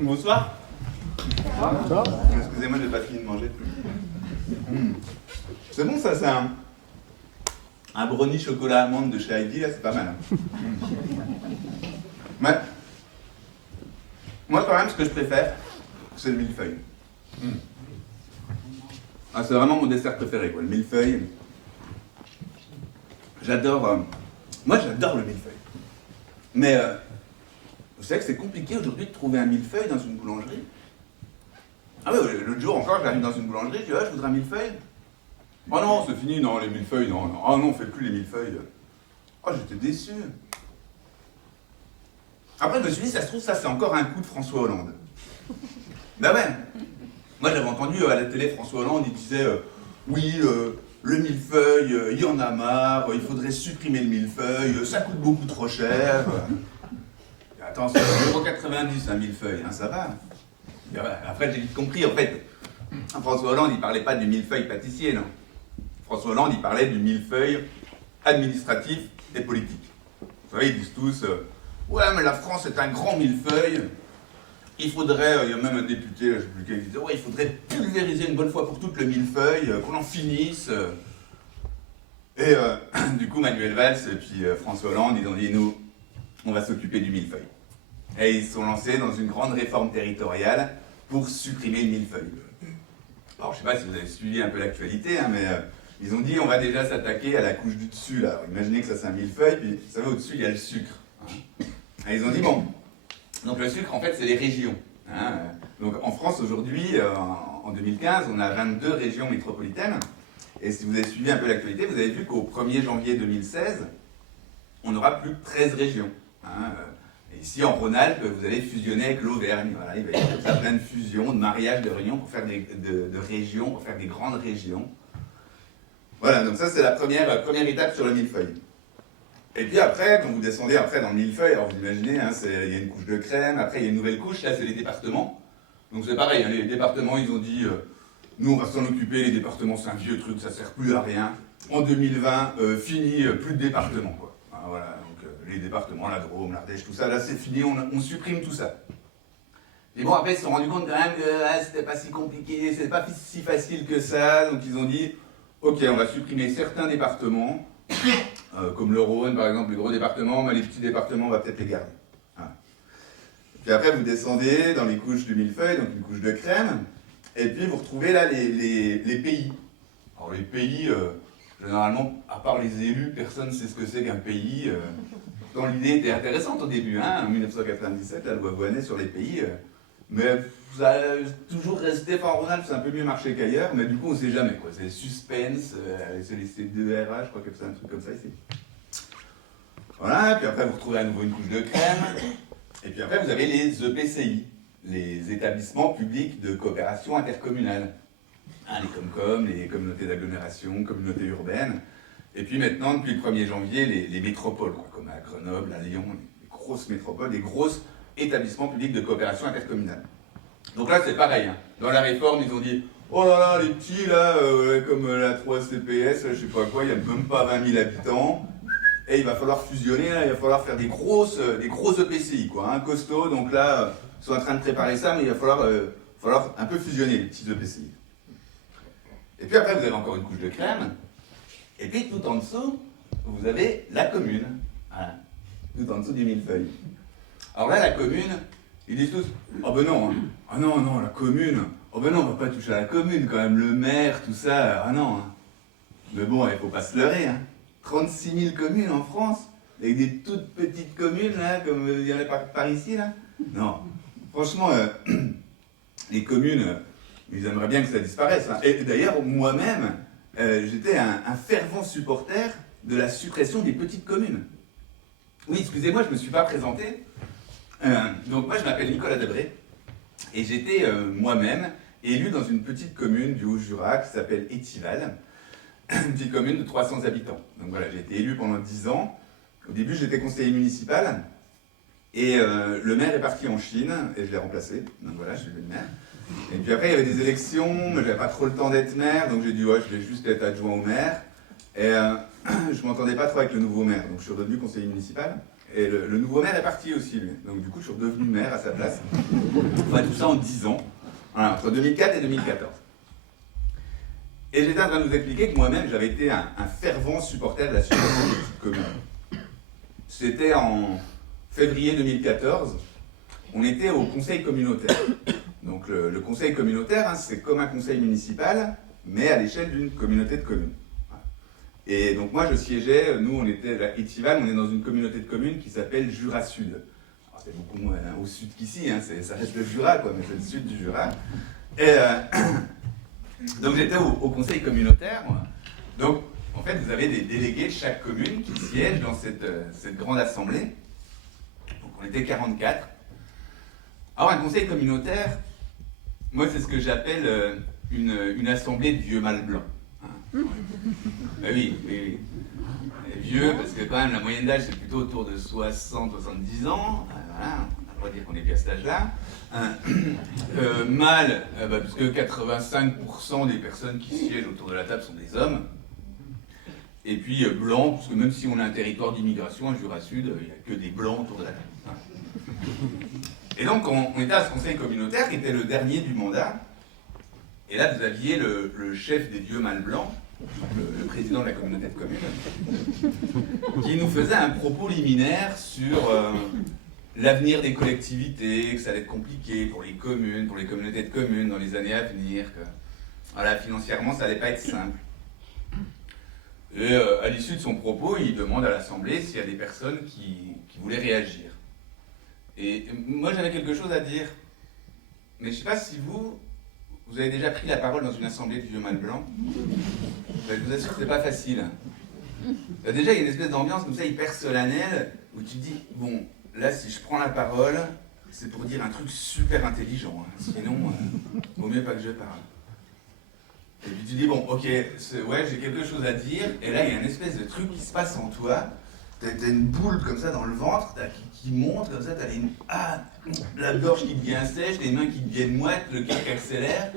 Bonsoir. Excusez-moi, j'ai pas fini de manger. C'est bon ça, c'est un brownie chocolat amande de chez Heidi, là, c'est pas mal. Mais, moi quand même, ce que je préfère, c'est le millefeuille. Ah, c'est vraiment mon dessert préféré, quoi, le millefeuille. J'adore, moi j'adore le millefeuille. Mais, vous savez que c'est compliqué aujourd'hui de trouver un millefeuille dans une boulangerie. Ah oui, l'autre jour encore, j'arrive dans une boulangerie, je dis, ah, je voudrais un millefeuille. Oh non, c'est fini, non, les millefeuilles, non, non. Ah non, on fait plus les millefeuilles. Oh, j'étais déçu. Après, je me suis dit, ça se trouve, ça c'est encore un coup de François Hollande. Ben ouais. Moi, j'avais entendu à la télé, François Hollande, il disait, oui, le millefeuille, il y en a marre, il faudrait supprimer le millefeuille, ça coûte beaucoup trop cher. Attends, c'est 1,90 € un millefeuille, hein, ça va. Après, j'ai vite compris, en fait, François Hollande, il parlait pas du millefeuille pâtissier, non. François Hollande, il parlait du millefeuille administratif et politique. Vous savez, ils disent tous, ouais, mais la France est un grand millefeuille, il faudrait, il y a même un député, là, je ne sais plus lequel, qui disait, ouais, il faudrait pulvériser une bonne fois pour toutes le millefeuille, qu'on en finisse. Et du coup, Manuel Valls et puis François Hollande, ils ont dit, nous, on va s'occuper du millefeuille. Et ils se sont lancés dans une grande réforme territoriale pour supprimer le millefeuille. Alors, je ne sais pas si vous avez suivi un peu l'actualité, hein, mais ils ont dit on va déjà s'attaquer à la couche du dessus. Là. Alors, imaginez que ça c'est un millefeuille, puis vous savez, au-dessus, il y a le sucre. Hein. Et ils ont dit bon, donc le sucre, en fait, c'est les régions. Hein. Donc en France, aujourd'hui, en 2015, on a 22 régions métropolitaines. Et si vous avez suivi un peu l'actualité, vous avez vu qu'au 1er janvier 2016, on aura plus de 13 régions. Hein. Et ici, en Rhône-Alpes, vous allez fusionner avec l'Auvergne. Voilà, il va y avoir plein de fusions, de mariages, de réunions pour faire de régions, pour faire des grandes régions. Voilà, donc ça, c'est la première étape sur le millefeuille. Et puis après, quand vous descendez après dans le millefeuille, alors vous imaginez, hein, il y a une couche de crème, après il y a une nouvelle couche, là, c'est les départements. Donc c'est pareil, hein, les départements, ils ont dit, nous, on va s'en occuper, les départements, c'est un vieux truc, ça sert plus à rien. En 2020, fini, plus de départements, quoi. Ah, voilà. Les départements, la Drôme, l'Ardèche, tout ça, là c'est fini, on supprime tout ça. Et bon, après ils se sont rendus compte quand même que c'était pas si compliqué, c'était pas si facile que ça, donc ils ont dit, ok, on va supprimer certains départements, comme le Rhône par exemple, les gros départements, mais les petits départements, on va peut-être les garder. Voilà. Puis après vous descendez dans les couches du millefeuille, donc une couche de crème, et puis vous retrouvez là les pays. Alors les pays, généralement, à part les élus, personne ne sait ce que c'est qu'un pays. Pourtant, l'idée était intéressante au début, hein, en 1997, la loi Voynet sur les pays, mais ça a toujours resté, enfin en Rhône-Alpes, c'est un peu mieux marché qu'ailleurs, mais du coup on ne sait jamais, quoi. C'est suspense, c'est les C2RA, je crois que c'est un truc comme ça ici. Voilà, puis après vous retrouvez à nouveau une couche de crème, et puis après vous avez les EPCI, les établissements publics de coopération intercommunale. Hein, les COMCOM, les communautés d'agglomération, communautés urbaines. Et puis maintenant, depuis le 1er janvier, les métropoles, quoi, comme à Grenoble, à Lyon, les grosses métropoles, les gros établissements publics de coopération intercommunale. Donc là, c'est pareil. Hein. Dans la réforme, ils ont dit oh là là, les petits, là, comme la 3 CPS, je sais pas quoi, il n'y a même pas 20 000 habitants. Et il va falloir fusionner, là, il va falloir faire des grosses EPCI, quoi, hein, costauds. Donc là, ils sont en train de préparer ça, mais il va falloir un peu fusionner les petits EPCI. Et puis après, vous avez encore une couche de crème. Et puis tout en dessous, vous avez la commune. Voilà. Tout en dessous du millefeuille. Alors là, la commune, ils disent tous, oh ben non, hein. Ah non, non, la commune, oh ben non, on va pas toucher à la commune quand même, le maire, tout ça, ah non. Hein. Mais bon, il faut pas se leurrer, hein. 36 000 communes en France, avec des toutes petites communes, là, comme il y en a par ici, là. Non, franchement, les communes, ils aimeraient bien que ça disparaisse. Hein. Et d'ailleurs, moi-même, j'étais un fervent supporter de la suppression des petites communes. Oui, excusez-moi, je ne me suis pas présenté. Donc moi, je m'appelle Nicolas Debré, et j'étais moi-même élu dans une petite commune du Haut-Jura qui s'appelle Étival, une petite commune de 300 habitants. Donc voilà, j'ai été élu pendant 10 ans. Au début, j'étais conseiller municipal, et le maire est parti en Chine, et je l'ai remplacé. Donc voilà, je suis le maire. Et puis après, il y avait des élections, mais j'avais pas trop le temps d'être maire, donc j'ai dit, ouais, je vais juste être adjoint au maire. Et je ne m'entendais pas trop avec le nouveau maire, donc je suis redevenu conseiller municipal. Et le nouveau maire est parti aussi, lui. Donc du coup, je suis redevenu maire à sa place. Enfin, tout ça en 10 ans, voilà, entre 2004 et 2014. Et j'étais en train de vous expliquer que moi-même, j'avais été un fervent supporter de la suppression des petites communes. C'était en février 2014, on était au conseil communautaire. Donc le conseil communautaire, hein, c'est comme un conseil municipal, mais à l'échelle d'une communauté de communes. Et donc moi je siégeais, nous on était à Étival, on est dans une communauté de communes qui s'appelle Jura Sud. Alors, c'est beaucoup moins au sud qu'ici, hein, ça reste le Jura, quoi, mais c'est le sud du Jura. Et donc j'étais au conseil communautaire. Moi. Donc en fait vous avez des délégués de chaque commune qui siègent dans cette grande assemblée. Donc on était 44. Alors un conseil communautaire, moi c'est ce que j'appelle une assemblée de vieux mâles blancs. Ben oui. Vieux, parce que quand même la moyenne d'âge c'est plutôt autour de 60-70 ans, voilà, on a le droit de dire qu'on est bien à cet âge-là. Mâle, puisque 85% des personnes qui siègent autour de la table sont des hommes. Et puis blanc, parce que même si on a un territoire d'immigration, à Jura Sud, il n'y a que des blancs autour de la table. Et donc on était à ce conseil communautaire qui était le dernier du mandat. Et là vous aviez le chef des vieux mâles blancs, le président de la communauté de communes, qui nous faisait un propos liminaire sur l'avenir des collectivités, que ça allait être compliqué pour les communes, pour les communautés de communes dans les années à venir, que voilà, financièrement ça n'allait pas être simple. Et à l'issue de son propos, il demande à l'Assemblée s'il y a des personnes qui voulaient réagir. Et moi j'avais quelque chose à dire, mais je ne sais pas si vous avez déjà pris la parole dans une assemblée de vieux mâles blancs. Je vous assure que c'est pas facile. Déjà, il y a une espèce d'ambiance comme ça hyper solennelle où tu te dis, bon, là, si je prends la parole, c'est pour dire un truc super intelligent. Hein. Sinon, vaut mieux pas que je parle. Et puis tu dis, bon, ok, ouais, j'ai quelque chose à dire. Et là, il y a une espèce de truc qui se passe en toi. T'as une boule comme ça dans le ventre qui monte comme ça, t'as la gorge qui devient sèche, les mains qui deviennent moites, le cœur qui accélère.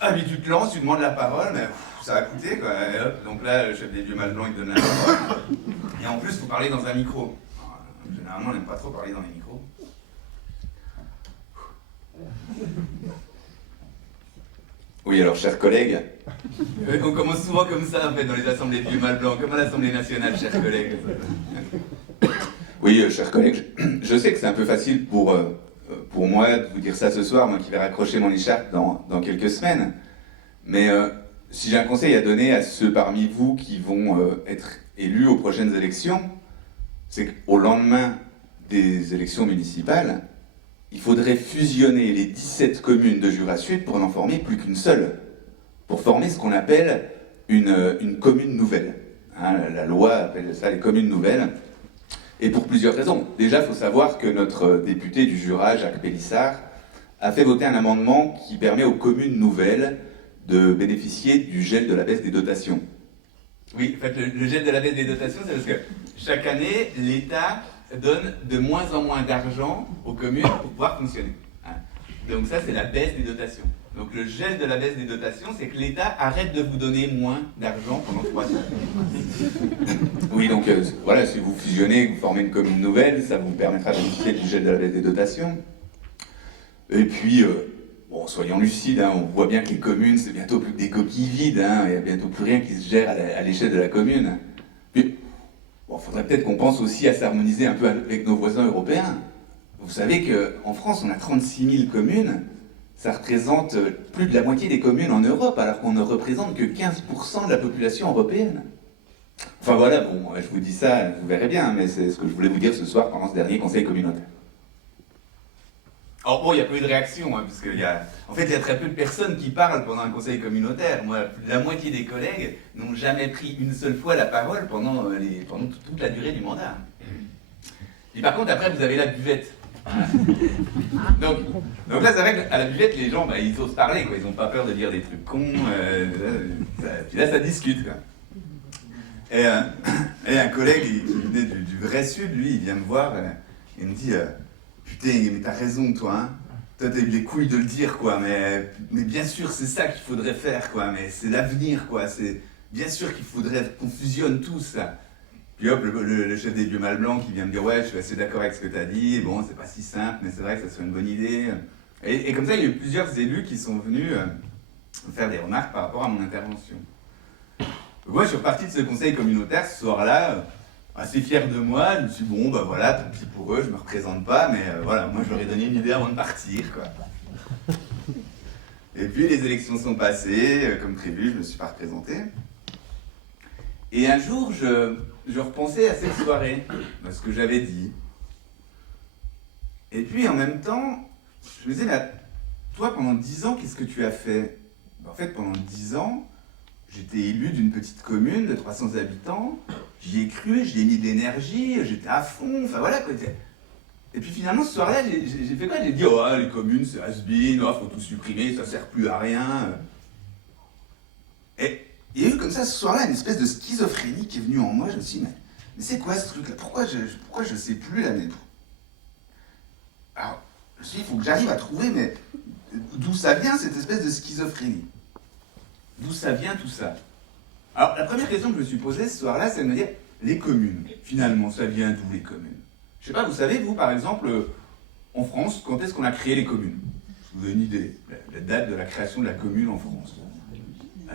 Ah, puis tu te lances, tu demandes la parole, mais ça va coûter quoi. Et hop, donc là, le chef des vieux mâles blancs, il te donne la parole. Et en plus, il faut parler dans un micro. Alors, généralement, on n'aime pas trop parler dans les micros. Oui, alors, chers collègues, on commence souvent comme ça, en fait, dans les assemblées de vieux mâles blancs, comme à l'Assemblée nationale, chers collègues. Oui, chers collègues, je sais que c'est un peu facile pour moi de vous dire ça ce soir, moi qui vais raccrocher mon écharpe dans quelques semaines. Mais si j'ai un conseil à donner à ceux parmi vous qui vont être élus aux prochaines élections, c'est qu'au lendemain des élections municipales, il faudrait fusionner les 17 communes de Jura Sud pour n'en former plus qu'une seule, pour former ce qu'on appelle une commune nouvelle. Hein, la loi appelle ça les communes nouvelles, et pour plusieurs raisons. Déjà, il faut savoir que notre député du Jura, Jacques Pélissard, a fait voter un amendement qui permet aux communes nouvelles de bénéficier du gel de la baisse des dotations. Oui, en fait, le gel de la baisse des dotations, c'est parce que chaque année, l'État donne de moins en moins d'argent aux communes pour pouvoir fonctionner. Donc ça, c'est la baisse des dotations. Donc le gel de la baisse des dotations, c'est que l'État arrête de vous donner moins d'argent pendant 3 ans. Oui, donc voilà, si vous fusionnez, que vous formez une commune nouvelle, ça vous permettra de bénéficier du gel de la baisse des dotations. Et puis, bon, soyons lucides, hein, on voit bien que les communes, c'est bientôt plus que des coquilles vides, hein, il n'y a bientôt plus rien qui se gère à l'échelle de la commune. Puis, bon, faudrait peut-être qu'on pense aussi à s'harmoniser un peu avec nos voisins européens. Vous savez qu'en France, on a 36 000 communes, ça représente plus de la moitié des communes en Europe, alors qu'on ne représente que 15% de la population européenne. Enfin voilà, bon, je vous dis ça, vous verrez bien, mais c'est ce que je voulais vous dire ce soir pendant ce dernier conseil communautaire. Alors bon, il n'y a pas eu de réaction, hein, parce qu'il y a très peu de personnes qui parlent pendant un conseil communautaire. Moi, plus de la moitié des collègues n'ont jamais pris une seule fois la parole pendant toute la durée du mandat. Et par contre, après, vous avez la buvette. Donc là, c'est vrai qu'à la buvette, les gens, ils osent parler, quoi. Ils n'ont pas peur de dire des trucs cons. Puis là, ça discute, quoi. Et un collègue qui venait du vrai Sud, lui, il vient me voir et me dit putain, mais t'as raison, toi, hein. Toi, t'as eu les couilles de le dire, quoi. Mais bien sûr, c'est ça qu'il faudrait faire, quoi. Mais c'est l'avenir, quoi. bien sûr qu'il faudrait qu'on fusionne tout ça. Puis hop, le chef des vieux mâles blancs qui vient me dire ouais, je suis assez d'accord avec ce que tu as dit, bon, c'est pas si simple, mais c'est vrai que ça serait une bonne idée. Et comme ça, il y a eu plusieurs élus qui sont venus faire des remarques par rapport à mon intervention. Donc moi, je suis reparti de ce conseil communautaire ce soir-là, assez fier de moi. Je me suis dit, bon, bah voilà, tant pis pour eux, je me représente pas, mais voilà, moi, je leur ai donné une idée avant de partir, quoi. Et puis, les élections sont passées, comme prévu, je me suis pas représenté. Et un jour, je repensais à cette soirée, à ce que j'avais dit. Et puis, en même temps, je me disais, mais toi, pendant 10 ans, qu'est-ce que tu as fait? En fait, pendant 10 ans, j'étais élu d'une petite commune de 300 habitants, j'y ai cru, j'y ai mis de l'énergie, j'étais à fond, enfin voilà quoi. Et puis finalement, ce soir-là, j'ai fait quoi? J'ai dit, oh, les communes, c'est has-been, oh, faut tout supprimer, ça sert plus à rien. Et il y a eu comme ça, ce soir-là, une espèce de schizophrénie qui est venue en moi. Je me suis dit, mais c'est quoi ce truc-là? Pourquoi je sais plus la méthode? Alors, je me suis dit, il faut que j'arrive à trouver, mais d'où ça vient cette espèce de schizophrénie? D'où ça vient tout ça? Alors, la première question que je me suis posée ce soir-là, c'est de me dire, les communes, finalement, ça vient d'où les communes? Je sais pas, vous savez, vous, par exemple, en France, quand est-ce qu'on a créé les communes? Vous avez une idée, la date de la création de la commune en France?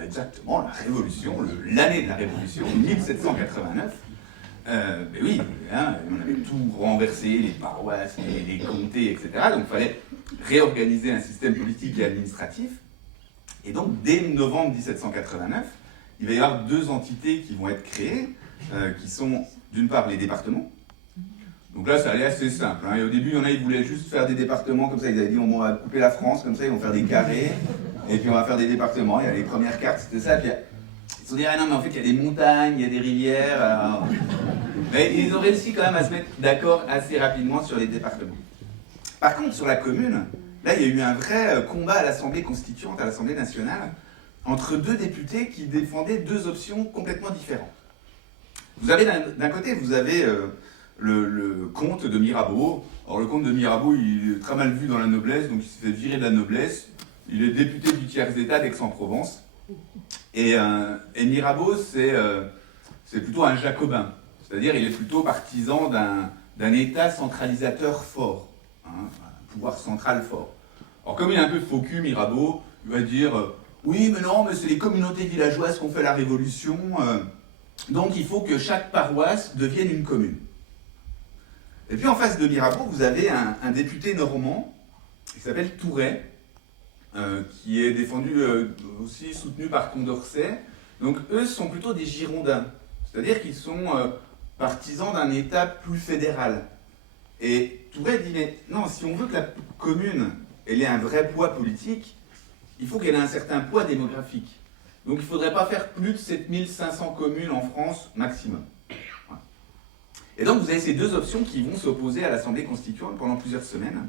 Exactement, la Révolution, l'année de la Révolution, 1789. Mais oui, hein, on avait tout renversé, les paroisses, les comtés, etc. Donc il fallait réorganiser un système politique et administratif. Et donc, dès novembre 1789, il va y avoir deux entités qui vont être créées, qui sont d'une part les départements. Donc là, ça allait assez simple. Hein. Et au début, il y en a, ils voulaient juste faire des départements comme ça. Ils avaient dit, on va couper la France, comme ça, ils vont faire des carrés. Et puis on va faire des départements. Il y a les premières cartes, c'était ça. Puis ils se sont dit, ah non, mais en fait, il y a des montagnes, il y a des rivières. Alors... Mais ils ont réussi quand même à se mettre d'accord assez rapidement sur les départements. Par contre, sur la commune, là, il y a eu un vrai combat à l'Assemblée constituante, à l'Assemblée nationale, entre deux députés qui défendaient deux options complètement différentes. Vous avez d'un côté, vous avez le comte de Mirabeau. Alors le comte de Mirabeau, il est très mal vu dans la noblesse, donc il s'est fait virer de la noblesse. Il est député du tiers-état d'Aix-en-Provence. Et Mirabeau, c'est plutôt un jacobin. C'est-à-dire, il est plutôt partisan d'un État centralisateur fort, hein, un pouvoir central fort. Alors, comme il est un peu faux cul, Mirabeau, il va dire oui, mais non, mais c'est les communautés villageoises qui ont fait la révolution, donc il faut que chaque paroisse devienne une commune. Et puis en face de Mirabeau, vous avez un député normand qui s'appelle Touret, qui est défendu aussi soutenu par Condorcet. Donc eux sont plutôt des Girondins, c'est-à-dire qu'ils sont partisans d'un État plus fédéral. Et Touret dit, mais non, si on veut que la commune elle ait un vrai poids politique, il faut qu'elle ait un certain poids démographique. Donc il ne faudrait pas faire plus de 7500 communes en France maximum. Voilà. Et donc vous avez ces deux options qui vont s'opposer à l'Assemblée constituante pendant plusieurs semaines.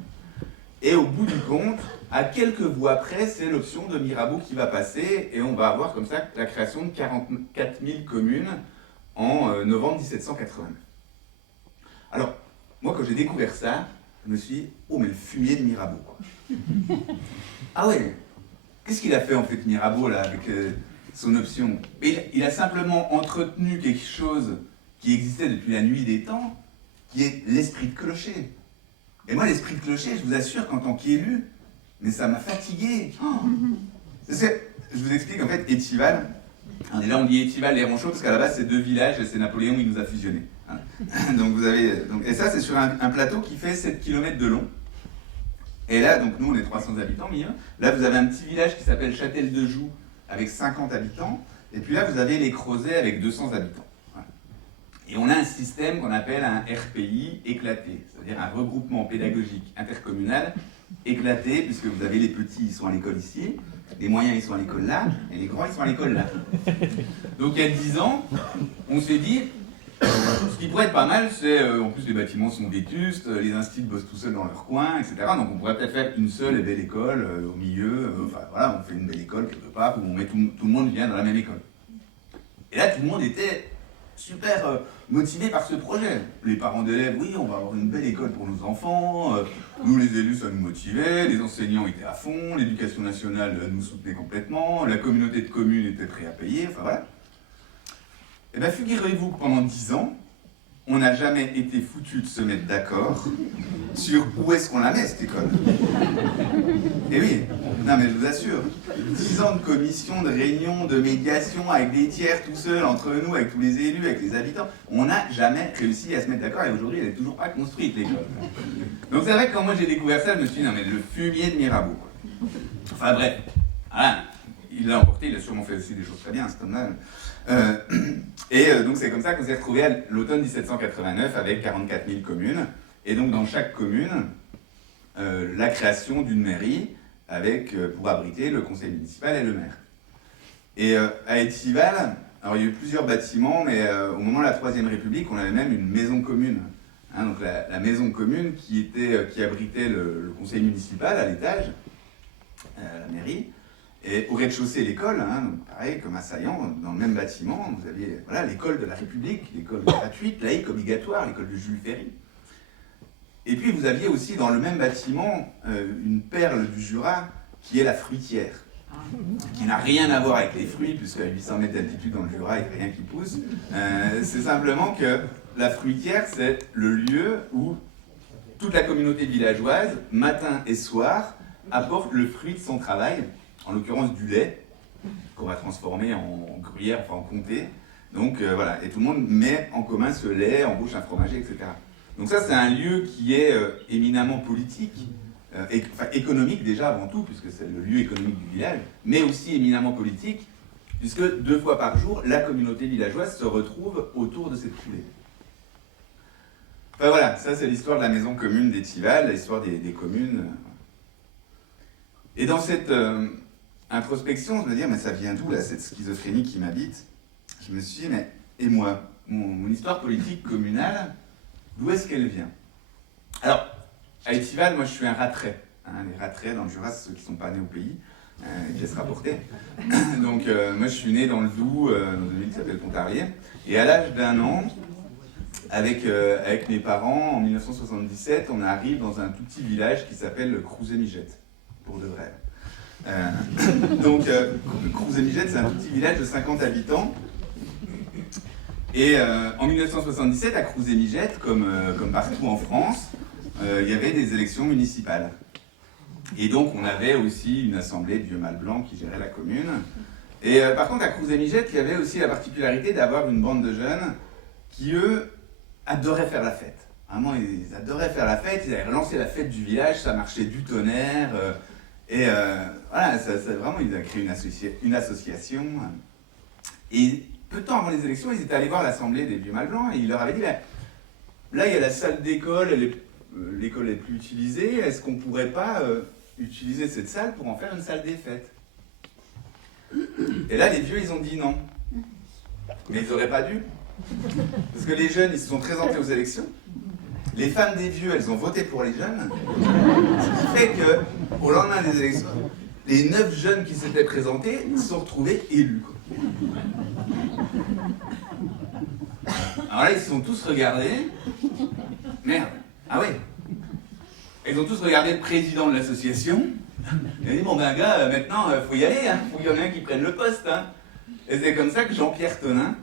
Et au bout du compte, à quelques voix près, c'est l'option de Mirabeau qui va passer, et on va avoir comme ça la création de 44 000 communes en novembre 1789. Alors, moi quand j'ai découvert ça, je me suis dit, oh mais le fumier de Mirabeau, quoi. Ah ouais, qu'est-ce qu'il a fait en fait Mirabeau là avec son option? Il a simplement entretenu quelque chose qui existait depuis la nuit des temps, qui est l'esprit de clocher. Et moi l'esprit de clocher, je vous assure qu'en tant qu'élu, mais ça m'a fatigué. Oh, je vous explique en fait, Étival, et là on dit Étival et Ronchot parce qu'à la base c'est deux villages et c'est Napoléon qui nous a fusionnés. Donc vous avez, et ça c'est sur un plateau qui fait 7 km de long. Et là, donc nous on est 300 habitants, Mia. Là vous avez un petit village qui s'appelle Châtel-de-Joux avec 50 habitants. Et puis là vous avez les Creusets avec 200 habitants. Voilà. Et on a un système qu'on appelle un RPI éclaté, c'est-à-dire un regroupement pédagogique intercommunal éclaté, puisque vous avez les petits, ils sont à l'école ici, les moyens, ils sont à l'école là, et les grands, ils sont à l'école là. Donc il y a 10 ans, on s'est dit, ce qui pourrait être pas mal, c'est, en plus les bâtiments sont vétustes, les instituts bossent tout seuls dans leur coin, etc. Donc on pourrait peut-être faire une seule et belle école au milieu, enfin voilà, on fait une belle école quelque part, où on met tout le monde vient dans la même école. Et là, tout le monde était super motivé par ce projet. Les parents d'élèves, oui, on va avoir une belle école pour nos enfants, nous les élus, ça nous motivait, les enseignants étaient à fond, l'éducation nationale nous soutenait complètement, la communauté de communes était prête à payer, enfin voilà. Eh bien, figurez-vous que pendant 10 ans, on n'a jamais été foutu de se mettre d'accord sur où est-ce qu'on la met, cette école. Et oui, non mais je vous assure, 10 ans de commission, de réunion, de médiation avec des tiers tout seuls, entre nous, avec tous les élus, avec les habitants, on n'a jamais réussi à se mettre d'accord et aujourd'hui elle n'est toujours pas construite, l'école. Donc c'est vrai que quand moi j'ai découvert ça, je me suis dit non mais le fumier de Mirabeau, quoi. Enfin bref, voilà, il l'a emporté, il a sûrement fait aussi des choses très bien, cet homme-là. Donc c'est comme ça qu'on s'est retrouvé à l'automne 1789 avec 44 000 communes, et donc dans chaque commune, la création d'une mairie avec, pour abriter le conseil municipal et le maire. Et à Étival, alors il y a eu plusieurs bâtiments, mais au moment de la Troisième République, on avait même une maison commune. Hein, donc la maison commune qui abritait le conseil municipal à l'étage, la mairie, et au rez-de-chaussée l'école, hein, donc pareil comme à Saillant, dans le même bâtiment, vous aviez voilà, l'école de la République, l'école gratuite, laïque, obligatoire, l'école de Jules Ferry. Et puis vous aviez aussi dans le même bâtiment une perle du Jura qui est la fruitière, qui n'a rien à voir avec les fruits, puisqu'à 800 mètres d'altitude dans le Jura, il n'y a rien qui pousse. C'est simplement que la fruitière, c'est le lieu où toute la communauté villageoise, matin et soir, apporte le fruit de son travail, en l'occurrence du lait, qu'on va transformer en gruyère, enfin en comté. Donc voilà, et tout le monde met en commun ce lait, embauche un fromager, etc. Donc ça, c'est un lieu qui est éminemment politique, enfin économique déjà avant tout, puisque c'est le lieu économique du village, mais aussi éminemment politique, puisque 2 fois par jour, la communauté villageoise se retrouve autour de cette coulée. Enfin voilà, ça c'est l'histoire de la maison commune d'Étival, l'histoire des communes. Et dans cette introspection, je me dis, mais ça vient d'où là, cette schizophrénie qui m'habite? Je me suis dit, mais et moi, mon histoire politique communale, d'où est-ce qu'elle vient? Alors, à Étival, moi je suis un ratrait. Hein, les ratraits dans le Jura, c'est ceux qui ne sont pas nés au pays, pièce rapportée. Donc moi je suis né dans le Doubs, dans une ville qui s'appelle Pontarlier. Et à l'âge d'1 an, avec mes parents, en 1977, on arrive dans un tout petit village qui s'appelle Crouzet-Migette, pour de vrai. Donc Crouzet-Migette, c'est un tout petit village de 50 habitants. Et en 1977, à Crouzet-Migette, comme partout en France, il y avait des élections municipales. Et donc on avait aussi une assemblée de vieux mâles blancs qui gérait la commune. Et par contre, à Crouzet-Migette, il y avait aussi la particularité d'avoir une bande de jeunes qui, eux, adoraient faire la fête. Vraiment, ils adoraient faire la fête, ils avaient relancé la fête du village, ça marchait du tonnerre. Voilà, vraiment, ils avaient créé une association. Et peu de temps avant les élections, ils étaient allés voir l'assemblée des vieux mâles blancs et ils leur avaient dit, là, il y a la salle d'école, l'école est plus utilisée, est-ce qu'on ne pourrait pas utiliser cette salle pour en faire une salle des fêtes? Et là, les vieux, ils ont dit non. Mais ils n'auraient pas dû. Parce que les jeunes, ils se sont présentés aux élections. Les femmes des vieux, elles ont voté pour les jeunes. Ce qui fait qu'au lendemain des élections, les 9 jeunes qui s'étaient présentés se sont retrouvés élus. Alors là, ils se sont tous regardés. Merde. Ah ouais. Ils ont tous regardé le président de l'association. Il a dit, bon ben gars, maintenant, faut y aller, hein. Faut qu'il y en ait un qui prenne le poste. Hein. Et c'est comme ça que Jean-Pierre Tonin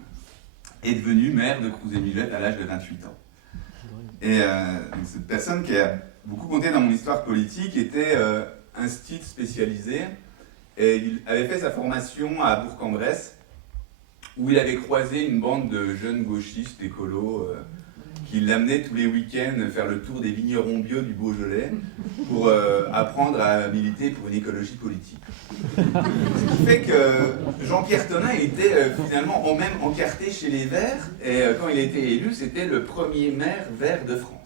est devenu maire de Crouzet-Migette à l'âge de 28 ans. Et donc cette personne qui a beaucoup compté dans mon histoire politique était instit spécialisé. Et il avait fait sa formation à Bourg-en-Bresse, où il avait croisé une bande de jeunes gauchistes écolos qui l'amenaient tous les week-ends faire le tour des vignerons bio du Beaujolais pour apprendre à militer pour une écologie politique. Ce qui fait que Jean-Pierre Tonin était finalement même encarté chez les Verts, et quand il a été élu, c'était le premier maire vert de France.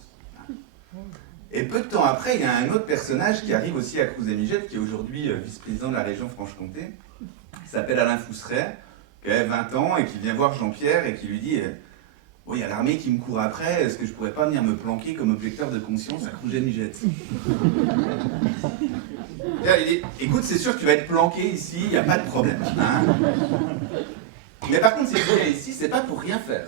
Et peu de temps après, il y a un autre personnage qui arrive aussi à Crouzet-Migette, qui est aujourd'hui vice-président de la région Franche-Comté, qui s'appelle Alain Fousseret, qui a 20 ans et qui vient voir Jean-Pierre et qui lui dit « Oh, il y a l'armée qui me court après, est-ce que je pourrais pas venir me planquer comme objecteur de conscience à Crouzet-Migette ?» Il dit « Écoute, c'est sûr que tu vas être planqué ici, il n'y a pas de problème. Hein. Mais par contre, si tu viens ici, c'est pas pour rien faire.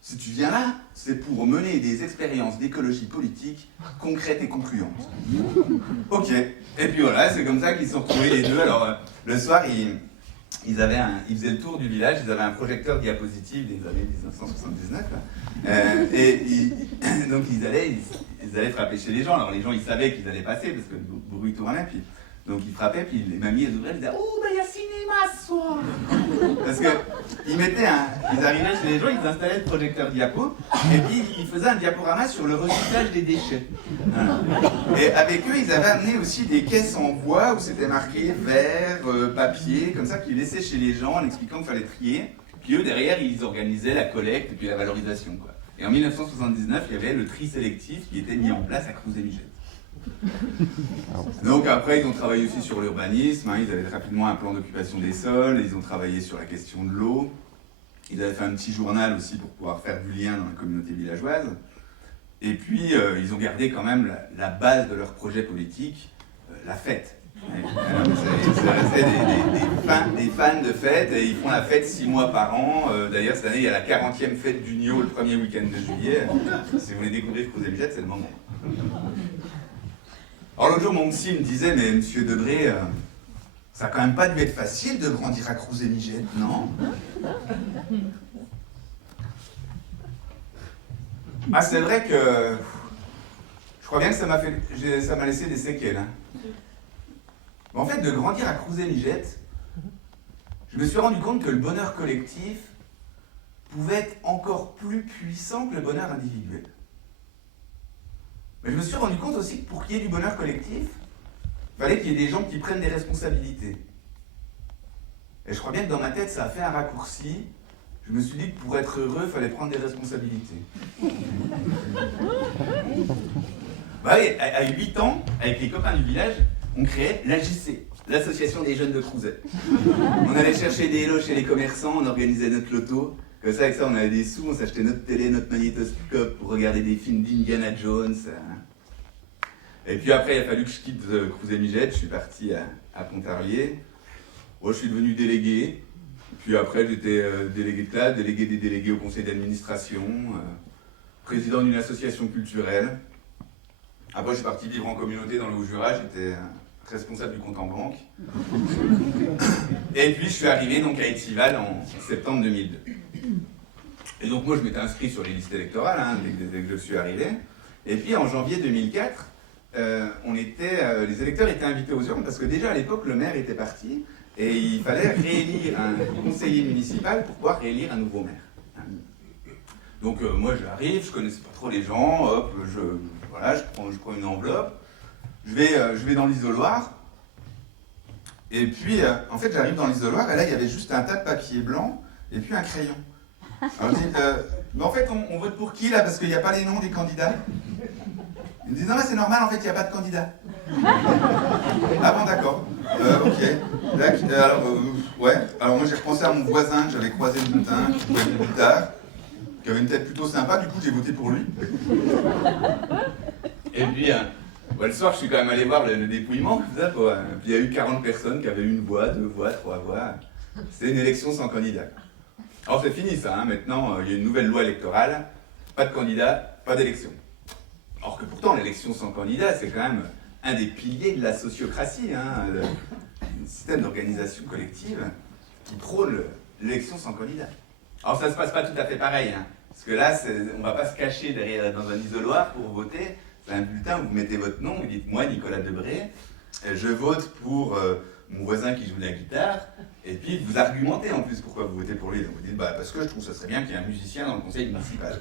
Si tu viens là, c'est pour mener des expériences d'écologie politique concrètes et concluantes. » Ok. Et puis voilà, c'est comme ça qu'ils se sont retrouvés les deux. Alors, le soir, ils faisaient le tour du village, ils avaient un projecteur diapositive des années 1979. Donc ils allaient frapper chez les gens. Alors les gens, ils savaient qu'ils allaient passer parce que le bruit tournait. Puis, donc ils frappaient, puis les mamies, elles ouvraient, elles disaient « Oh, ben il y a cinéma ce soir !» Parce qu'ils arrivaient chez les gens, ils installaient le projecteur diapo, et puis ils faisaient un diaporama sur le recyclage des déchets. Voilà. Et avec eux, ils avaient amené aussi des caisses en bois où c'était marqué verre, papier, comme ça, qu'ils laissaient chez les gens en expliquant qu'il fallait trier. Puis eux, derrière, ils organisaient la collecte et puis la valorisation, quoi. Et en 1979, il y avait le tri sélectif qui était mis en place à Cruz-et-Miget. Donc après, ils ont travaillé aussi sur l'urbanisme, ils avaient rapidement un plan d'occupation des sols, ils ont travaillé sur la question de l'eau, ils avaient fait un petit journal aussi pour pouvoir faire du lien dans la communauté villageoise, et puis ils ont gardé quand même la base de leur projet politique, la fête. C'est resté des fans de fête, et ils font la fête 6 mois par an. D'ailleurs, cette année, il y a la 40e fête d'Union le premier week-end de juillet. Si vous voulez découvrir Cruz-et-Miget, c'est le moment. Alors l'autre jour, mon psy me disait, mais monsieur Debré, ça n'a quand même pas dû être facile de grandir à Cruz-et-Miget, non? Ah, c'est vrai que je crois bien que ça m'a laissé des séquelles. Hein. En fait, de grandir à Cruz-et-Miget, je me suis rendu compte que le bonheur collectif pouvait être encore plus puissant que le bonheur individuel. Mais je me suis rendu compte aussi que pour qu'il y ait du bonheur collectif, il fallait qu'il y ait des gens qui prennent des responsabilités. Et je crois bien que dans ma tête, ça a fait un raccourci. Je me suis dit que pour être heureux, il fallait prendre des responsabilités. Bah oui, à 8 ans, avec les copains du village, on créait l'AJC, l'association des jeunes de Crouzet. On allait chercher des lots chez les commerçants, on organisait notre loto. Comme ça, avec ça, on avait des sous, on s'achetait notre télé, notre magnétoscope pour regarder des films d'Indiana Jones. Et puis après, il a fallu que je quitte Cruz-et-Miget, je suis parti à Pontarlier. Moi, je suis devenu délégué. Puis après, j'étais délégué de classe, délégué des délégués au conseil d'administration, président d'une association culturelle. Après, je suis parti vivre en communauté dans le Haut-Jura, j'étais responsable du compte en banque. Et puis, je suis arrivé donc à Étival en septembre 2002. Et donc moi je m'étais inscrit sur les listes électorales dès que je suis arrivé. Et puis en janvier 2004, les électeurs étaient invités aux urnes parce que déjà à l'époque le maire était parti et il fallait réélire un conseiller municipal pour pouvoir réélire un nouveau maire. Donc moi j'arrive, je connaissais pas trop les gens, hop, je prends une enveloppe, je vais dans l'isoloir. Et puis en fait j'arrive dans l'isoloir et là il y avait juste un tas de papier blanc et puis un crayon. Alors je dis, mais en fait, on vote pour qui là? Parce qu'il n'y a pas les noms des candidats. Ils me disent, non, mais c'est normal, en fait, il n'y a pas de candidat. Ah bon, d'accord. Ok. Alors moi, j'ai repensé à mon voisin que j'avais croisé le matin, qui jouait une guitare, qui avait une tête plutôt sympa, du coup, j'ai voté pour lui. Et puis, le soir, je suis quand même allé voir le dépouillement, tout ça, puis il y a eu 40 personnes qui avaient une voix, 2 voix, 3 voix. C'était une élection sans candidat. Alors c'est fini ça, maintenant il y a une nouvelle loi électorale, pas de candidat, pas d'élection. Alors que pourtant l'élection sans candidat c'est quand même un des piliers de la sociocratie, le système d'organisation collective qui prône l'élection sans candidat. Alors ça se passe pas tout à fait pareil, parce que là on va pas se cacher derrière dans un isoloir pour voter, c'est un bulletin où vous mettez votre nom, vous dites moi Nicolas Debré, je vote pour mon voisin qui joue de la guitare. Et puis vous argumentez en plus pourquoi vous votez pour lui. Donc vous dites parce que je trouve que ce serait bien qu'il y ait un musicien dans le conseil municipal.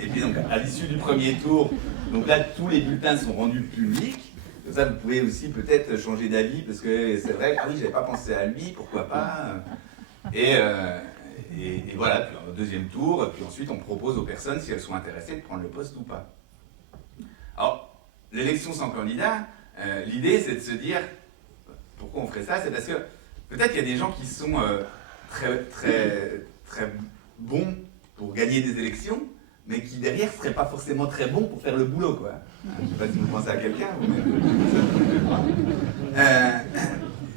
Et puis donc à l'issue du premier tour, donc là tous les bulletins sont rendus publics. Comme ça vous pouvez aussi peut-être changer d'avis parce que c'est vrai, ah oui j'avais pas pensé à lui, pourquoi pas. Et voilà, puis au deuxième tour, puis ensuite on propose aux personnes si elles sont intéressées de prendre le poste ou pas. Alors l'élection sans candidat, l'idée c'est de se dire pourquoi on ferait ça, c'est parce que peut-être qu'il y a des gens qui sont très bons pour gagner des élections, mais qui derrière ne seraient pas forcément très bons pour faire le boulot, quoi. Je ne sais pas si vous pensez à quelqu'un.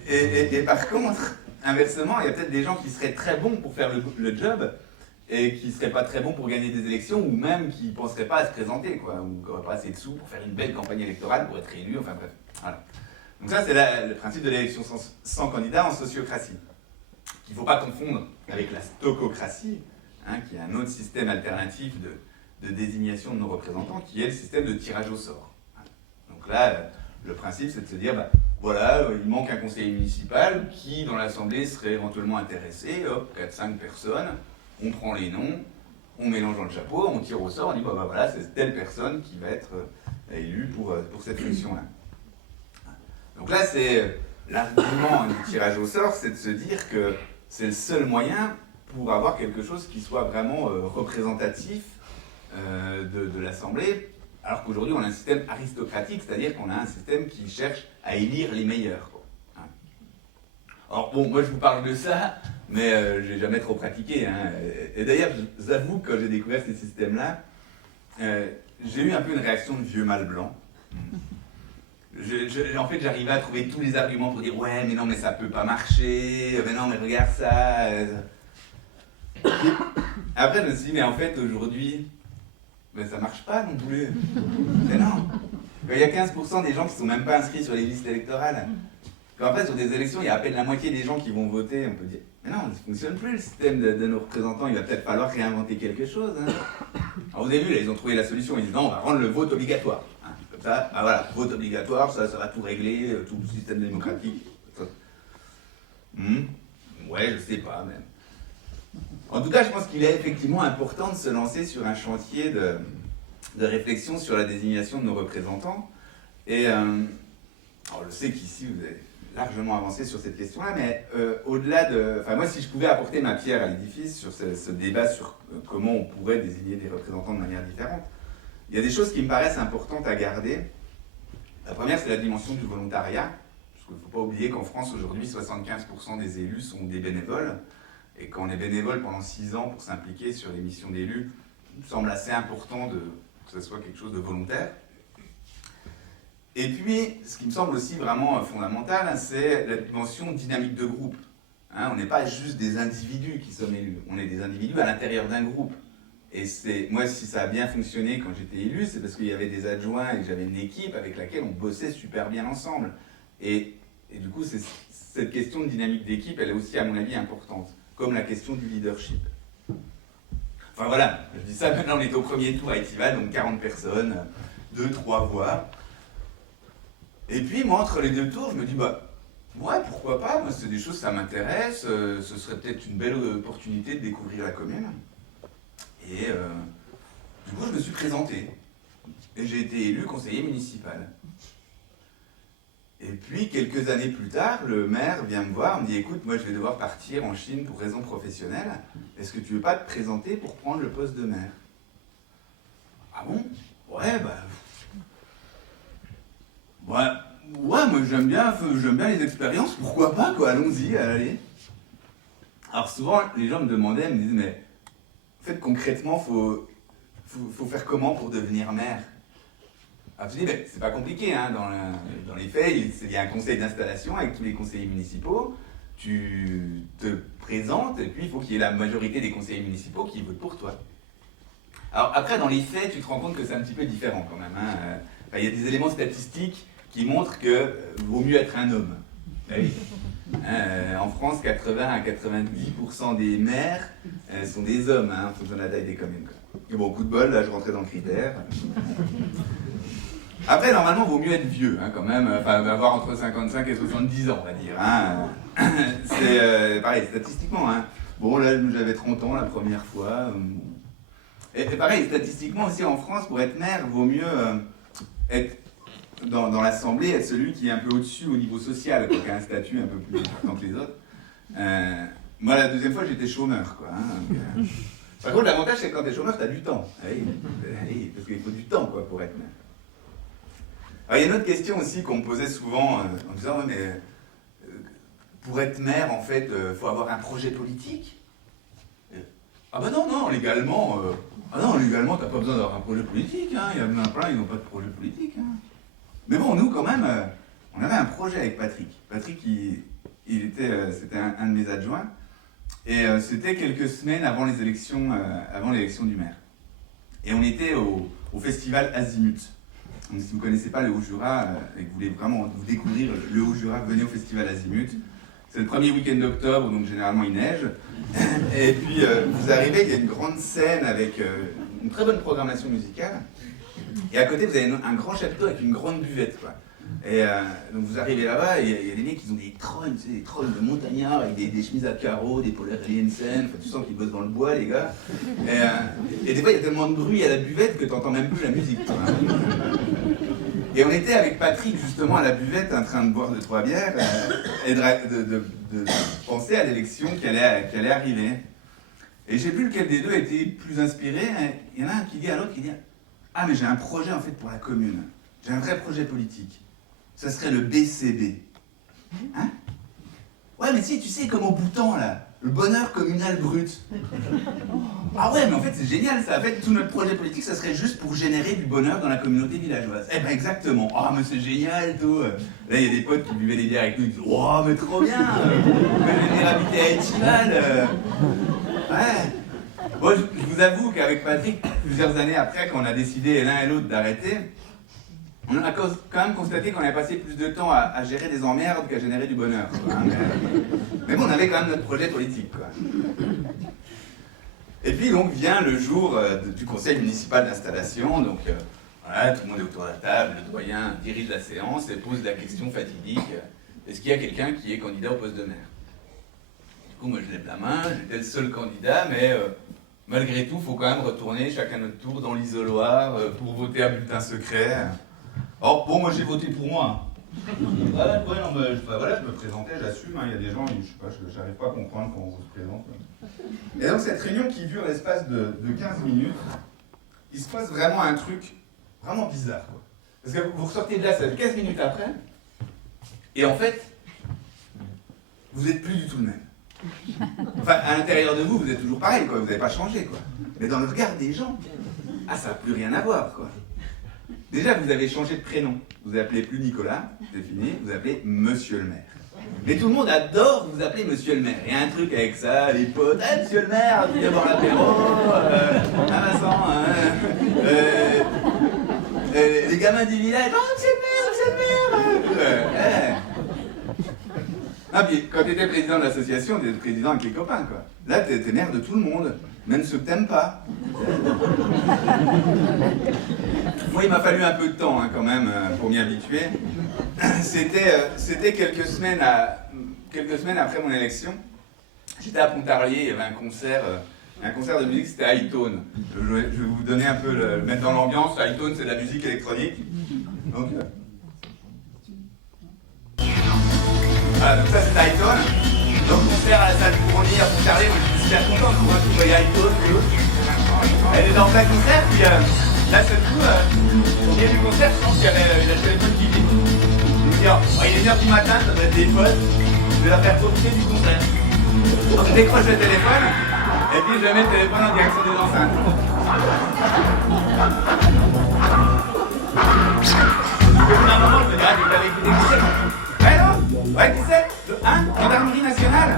Et par contre, inversement, il y a peut-être des gens qui seraient très bons pour faire le job et qui ne seraient pas très bons pour gagner des élections, ou même qui ne penseraient pas à se présenter, quoi, ou qui n'auraient pas assez de sous pour faire une belle campagne électorale, pour être élu, enfin bref. Voilà. Donc ça, c'est le principe de l'élection sans candidat en sociocratie. qu'il ne faut pas confondre avec la stococratie, qui est un autre système alternatif de désignation de nos représentants, qui est le système de tirage au sort. Donc là, le principe, c'est de se dire, voilà, il manque un conseiller municipal qui, dans l'Assemblée, serait éventuellement intéressé, hop, 4-5 personnes, on prend les noms, on mélange dans le chapeau, on tire au sort, on dit, voilà, c'est telle personne qui va être élue pour cette fonction-là. Donc là, c'est l'argument du tirage au sort, c'est de se dire que c'est le seul moyen pour avoir quelque chose qui soit vraiment représentatif de l'Assemblée, alors qu'aujourd'hui on a un système aristocratique, c'est-à-dire qu'on a un système qui cherche à élire les meilleurs. Alors bon, moi je vous parle de ça, mais je n'ai jamais trop pratiqué. Et d'ailleurs, je vous avoue que quand j'ai découvert ces systèmes-là, j'ai eu un peu une réaction de vieux mâle blanc. En fait, j'arrivais à trouver tous les arguments pour dire « Ouais, mais non, mais ça peut pas marcher, mais non, mais regarde ça. » Après, je me suis dit « Mais en fait, aujourd'hui, ça marche pas non plus. » Mais non. Il y a 15% des gens qui sont même pas inscrits sur les listes électorales. En fait, sur des élections, il y a à peine la moitié des gens qui vont voter. On peut dire « Mais non, ça ne fonctionne plus, le système de nos représentants. Il va peut-être falloir réinventer quelque chose. » Alors, vous avez vu, là, ils ont trouvé la solution. Ils disent « Non, on va rendre le vote obligatoire. » Comme ça, voilà, vote obligatoire, ça va tout régler, tout le système démocratique. Ouais, je sais pas, même. En tout cas, je pense qu'il est effectivement important de se lancer sur un chantier de réflexion sur la désignation de nos représentants. Et alors je sais qu'ici, vous avez largement avancé sur cette question-là, mais au-delà de... Enfin, moi, si je pouvais apporter ma pierre à l'édifice sur ce débat sur comment on pourrait désigner des représentants de manière différente, il y a des choses qui me paraissent importantes à garder. La première, c'est la dimension du volontariat. Parce qu'il ne faut pas oublier qu'en France, aujourd'hui, 75% des élus sont des bénévoles. Et quand on est bénévole pendant 6 ans pour s'impliquer sur les missions d'élus, il me semble assez important que ce soit quelque chose de volontaire. Et puis, ce qui me semble aussi vraiment fondamental, c'est la dimension dynamique de groupe. On n'est pas juste des individus qui sommes élus, on est des individus à l'intérieur d'un groupe. Et moi, si ça a bien fonctionné quand j'étais élu, c'est parce qu'il y avait des adjoints et que j'avais une équipe avec laquelle on bossait super bien ensemble. Et du coup, cette question de dynamique d'équipe, elle est aussi, à mon avis, importante, comme la question du leadership. Enfin voilà, je dis ça, maintenant on est au premier tour à Etiva, donc 40 personnes, 2-3 voix. Et puis, moi, entre les deux tours, je me dis, ouais, pourquoi pas, moi, c'est des choses, ça m'intéresse, ce serait peut-être une belle opportunité de découvrir la commune. Et du coup, je me suis présenté. Et j'ai été élu conseiller municipal. Et puis, quelques années plus tard, le maire vient me voir, me dit « Écoute, moi je vais devoir partir en Chine pour raisons professionnelles. Est-ce que tu veux pas te présenter pour prendre le poste de maire ?» Ah bon ? Ouais, ouais, moi j'aime bien les expériences, pourquoi pas, quoi, allons-y, allez. Alors souvent, les gens me demandaient, me disaient « Mais en fait, concrètement, faut faire comment pour devenir maire ?» Alors je dis, c'est pas compliqué, dans les faits, il y a un conseil d'installation avec tous les conseillers municipaux, tu te présentes et puis il faut qu'il y ait la majorité des conseillers municipaux qui votent pour toi. Alors après, dans les faits, tu te rends compte que c'est un petit peu différent quand même. Il y a des éléments statistiques qui montrent que vaut mieux être un homme. Oui. En France, 80 à 90% des maires sont des hommes, en fonction de la taille des communes. Et bon, coup de bol, là je rentrais dans le critère. Après, normalement, il vaut mieux être vieux, quand même, avoir entre 55 et 70 ans, on va dire. C'est pareil, statistiquement. Bon, là, j'avais 30 ans la première fois. Et pareil, statistiquement aussi, en France, pour être maire, il vaut mieux être dans l'Assemblée, être celui qui est un peu au-dessus au niveau social, qui a un statut un peu plus important que les autres. Moi, la deuxième fois, j'étais chômeur, quoi. Par contre, l'avantage, c'est que quand t'es chômeur, t'as du temps. Oui, parce qu'il faut du temps, quoi, pour être maire. Alors, il y a une autre question aussi qu'on me posait souvent en disant « Ouais, mais pour être maire, en fait, faut avoir un projet politique ?» Ah bah non, légalement, t'as pas besoin d'avoir un projet politique, il y en a plein, ils n'ont pas de projet politique. Mais bon, nous, quand même, on avait un projet avec Patrick. Patrick, c'était un de mes adjoints, et c'était quelques semaines avant l'élection du maire. Et on était au festival Azimut. Donc, si vous ne connaissez pas le Haut-Jura et que vous voulez vraiment vous découvrir le Haut-Jura, venez au festival Azimut. C'est le premier week-end d'octobre, donc généralement il neige. Et puis vous arrivez, il y a une grande scène avec une très bonne programmation musicale. Et à côté, vous avez un grand chapiteau avec une grande buvette, quoi. Et donc vous arrivez là-bas, et il y a des mecs qui ont des trolls, tu sais, des trolls de montagnards avec des chemises à carreaux, des polaires Jensen, enfin, tu sens qu'ils bossent dans le bois, les gars. Et des fois, il y a tellement de bruit à la buvette que tu n'entends même plus la musique, quoi. Et on était avec Patrick, justement, à la buvette, en train de boire 2-3 bières, et de penser à l'élection qui allait arriver. Et je ne sais plus lequel des deux était plus inspiré. Il y en a un qui dit à l'autre, qui dit « Ah, mais j'ai un projet, en fait, pour la commune. J'ai un vrai projet politique. Ça serait le BCB. » Hein? Ouais, mais si, tu sais, comme au Bhoutan, là. Le bonheur communal brut. Ah ouais, mais en fait, c'est génial, ça. En fait, tout notre projet politique, ça serait juste pour générer du bonheur dans la communauté villageoise. Eh ben, exactement. Ah, mais c'est génial, tout. Là, il y a des potes qui buvaient des bières avec nous, ils disent « Oh, mais trop bien. On va venir habiter à Étival. » Ouais. Bon, je vous avoue qu'avec Patrick, plusieurs années après, quand on a décidé l'un et l'autre d'arrêter, on a quand même constaté qu'on avait passé plus de temps à gérer des emmerdes qu'à générer du bonheur, quoi, hein. Mais bon, on avait quand même notre projet politique, quoi. Et puis donc vient le jour du conseil municipal d'installation, donc voilà, tout le monde est autour de la table, le doyen dirige la séance et pose la question fatidique, est-ce qu'il y a quelqu'un qui est candidat au poste de maire? Du coup, moi je lève la main, j'étais le seul candidat, mais malgré tout, il faut quand même retourner chacun notre tour dans l'isoloir pour voter à bulletin secret. Alors bon, moi j'ai voté pour moi. Voilà, je me présentais, j'assume, hein, il y a des gens, je sais pas, j'arrive pas à comprendre comment on se présente. Et donc cette réunion qui dure l'espace de 15 minutes, il se passe vraiment un truc vraiment bizarre, quoi. Parce que vous ressortez de là, ça fait 15 minutes après, et en fait, vous n'êtes plus du tout le même. Enfin, à l'intérieur de vous, vous êtes toujours pareil, quoi, vous n'avez pas changé, quoi. Mais dans le regard des gens, ah, ça n'a plus rien à voir, quoi. Déjà, vous avez changé de prénom. Vous vous appelez plus Nicolas, c'est fini, vous appelez Monsieur le maire. Mais tout le monde adore vous appeler Monsieur le maire. Il y a un truc avec ça, les potes, ah, Monsieur le maire, viens boire l'apéro, Vincent, les gamins du village, oh, Monsieur le maire, Ah, puis quand tu étais président de l'association, tu étais président avec les copains, quoi. Là, tu étais maire de tout le monde, même ceux que t'aimes pas. Moi, il m'a fallu un peu de temps, hein, quand même, pour m'y habituer. C'était quelques semaines après mon élection. J'étais à Pontarlier, il y avait un concert de musique, c'était à Hightone. Je vais vous donner un peu, mettre dans l'ambiance. Hightone, c'est de la musique électronique. Donc, voilà, donc ça c'est Hightone. Donc concert à la salle du Cournier à Pontarlier, moi je suis super content de pouvoir trouver Hightone. Elle est dans plein concert, puis là seul coup, au milieu du concert, je pense qu'il y avait la téléphone qui dit. Je me dis, oh, il est 1h du matin, ça doit être des potes, je vais leur faire profiter du concert. Donc je décroche le téléphone, et puis je mets le téléphone en direction des enceintes. Au bout d'un moment, je me dis, ah, j'ai pas écouté qui c'est. Ouais, non? Ouais, qui c'est? Hein? Gendarmerie nationale?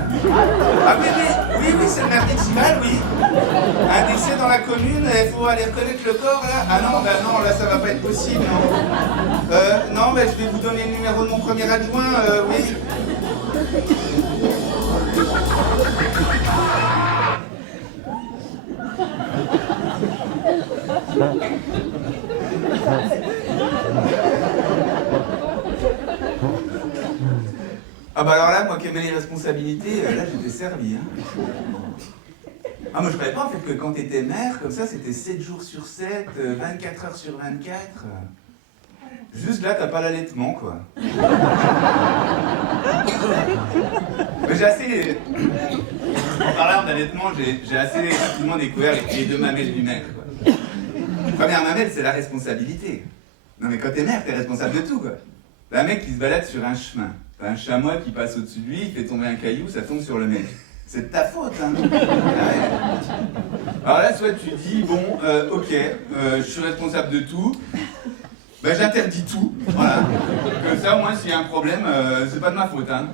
Ah oui, c'est le maire d'Étival, oui. Un décès dans la commune, il faut aller reconnaître le corps, là. Ah non, bah non, là, ça va pas être possible, non. Non, bah je vais vous donner le numéro de mon premier adjoint, oui. Ah bah alors là, moi qui aimais les responsabilités, là j'étais servi, hein. Ah moi je savais pas en fait que quand t'étais maire, comme ça c'était 7 jours sur 7, 24 heures sur 24. Juste là t'as pas l'allaitement quoi. Mais j'ai assez... En parlant d'allaitement, j'ai assez rapidement découvert les deux mamelles du maire, quoi. Première mamelle, c'est la responsabilité. Non mais quand t'es maire, t'es responsable de tout, quoi. Un mec qui se balade sur un chemin, t'as un chamois qui passe au-dessus de lui, il fait tomber un caillou, ça tombe sur le mec. C'est de ta faute, hein. Alors là, soit tu dis, bon, ok, je suis responsable de tout, ben j'interdis tout, voilà. Comme ça, au moins, s'il y a un problème, c'est pas de ma faute, hein.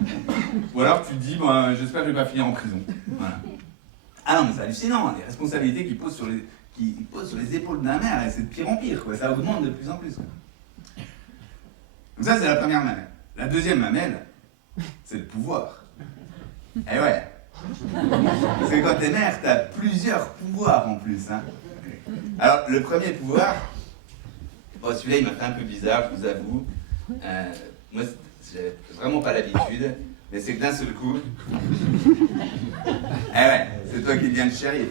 Ou alors tu te dis, bon, j'espère que je vais pas finir en prison, voilà. Ah non, mais c'est hallucinant, les responsabilités qui posent sur les épaules d'un maire, et c'est de pire en pire, quoi. Ça augmente de plus en plus, quoi. Donc ça, c'est la première mamelle. La deuxième mamelle, c'est le pouvoir. Eh ouais. Parce que quand t'es maire, t'as plusieurs pouvoirs en plus. Hein. Alors, le premier pouvoir, bon, celui-là, il m'a fait un peu bizarre, je vous avoue. Moi, j'avais vraiment pas l'habitude, mais c'est que d'un seul coup... Eh ouais, c'est toi qui deviens le shérif.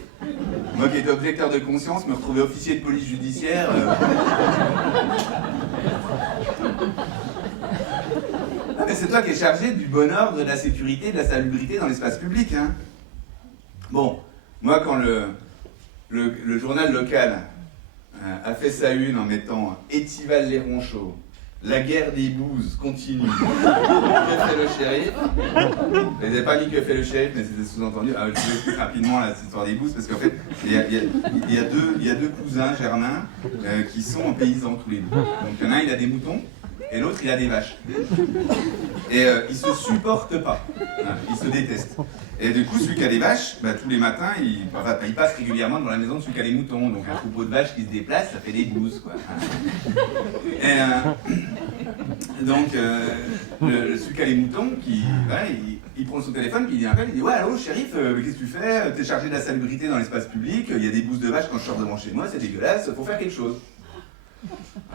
Moi qui étais objecteur de conscience, me retrouver officier de police judiciaire... Ah, mais c'est toi qui es chargé du bon ordre, de la sécurité, de la salubrité dans l'espace public. Hein. Bon, moi quand le journal local a fait sa une en mettant Étival les ronchaux, la guerre des bouses continue, que fait le shérif? Ils n'avaient pas mis que fait le shérif, mais c'était sous-entendu. Je vous explique rapidement cette histoire des bouses, parce qu'en fait, il y a deux cousins germains qui sont paysans tous les deux. Donc il y en a un, il a des moutons, et l'autre, il a des vaches. Et ils se supportent pas, ils se détestent. Et du coup, celui qui a des vaches, tous les matins, il passe régulièrement devant la maison de celui qui a les moutons. Donc un troupeau de vaches qui se déplace, ça fait des bouses, quoi. Et donc, celui qui a les moutons, il prend son téléphone, puis il appelle, il dit « Ouais, allô, shérif, qu'est-ce que tu fais? T'es chargé de la salubrité dans l'espace public, il y a des bouses de vaches quand je sors devant chez moi, c'est dégueulasse, faut faire quelque chose. »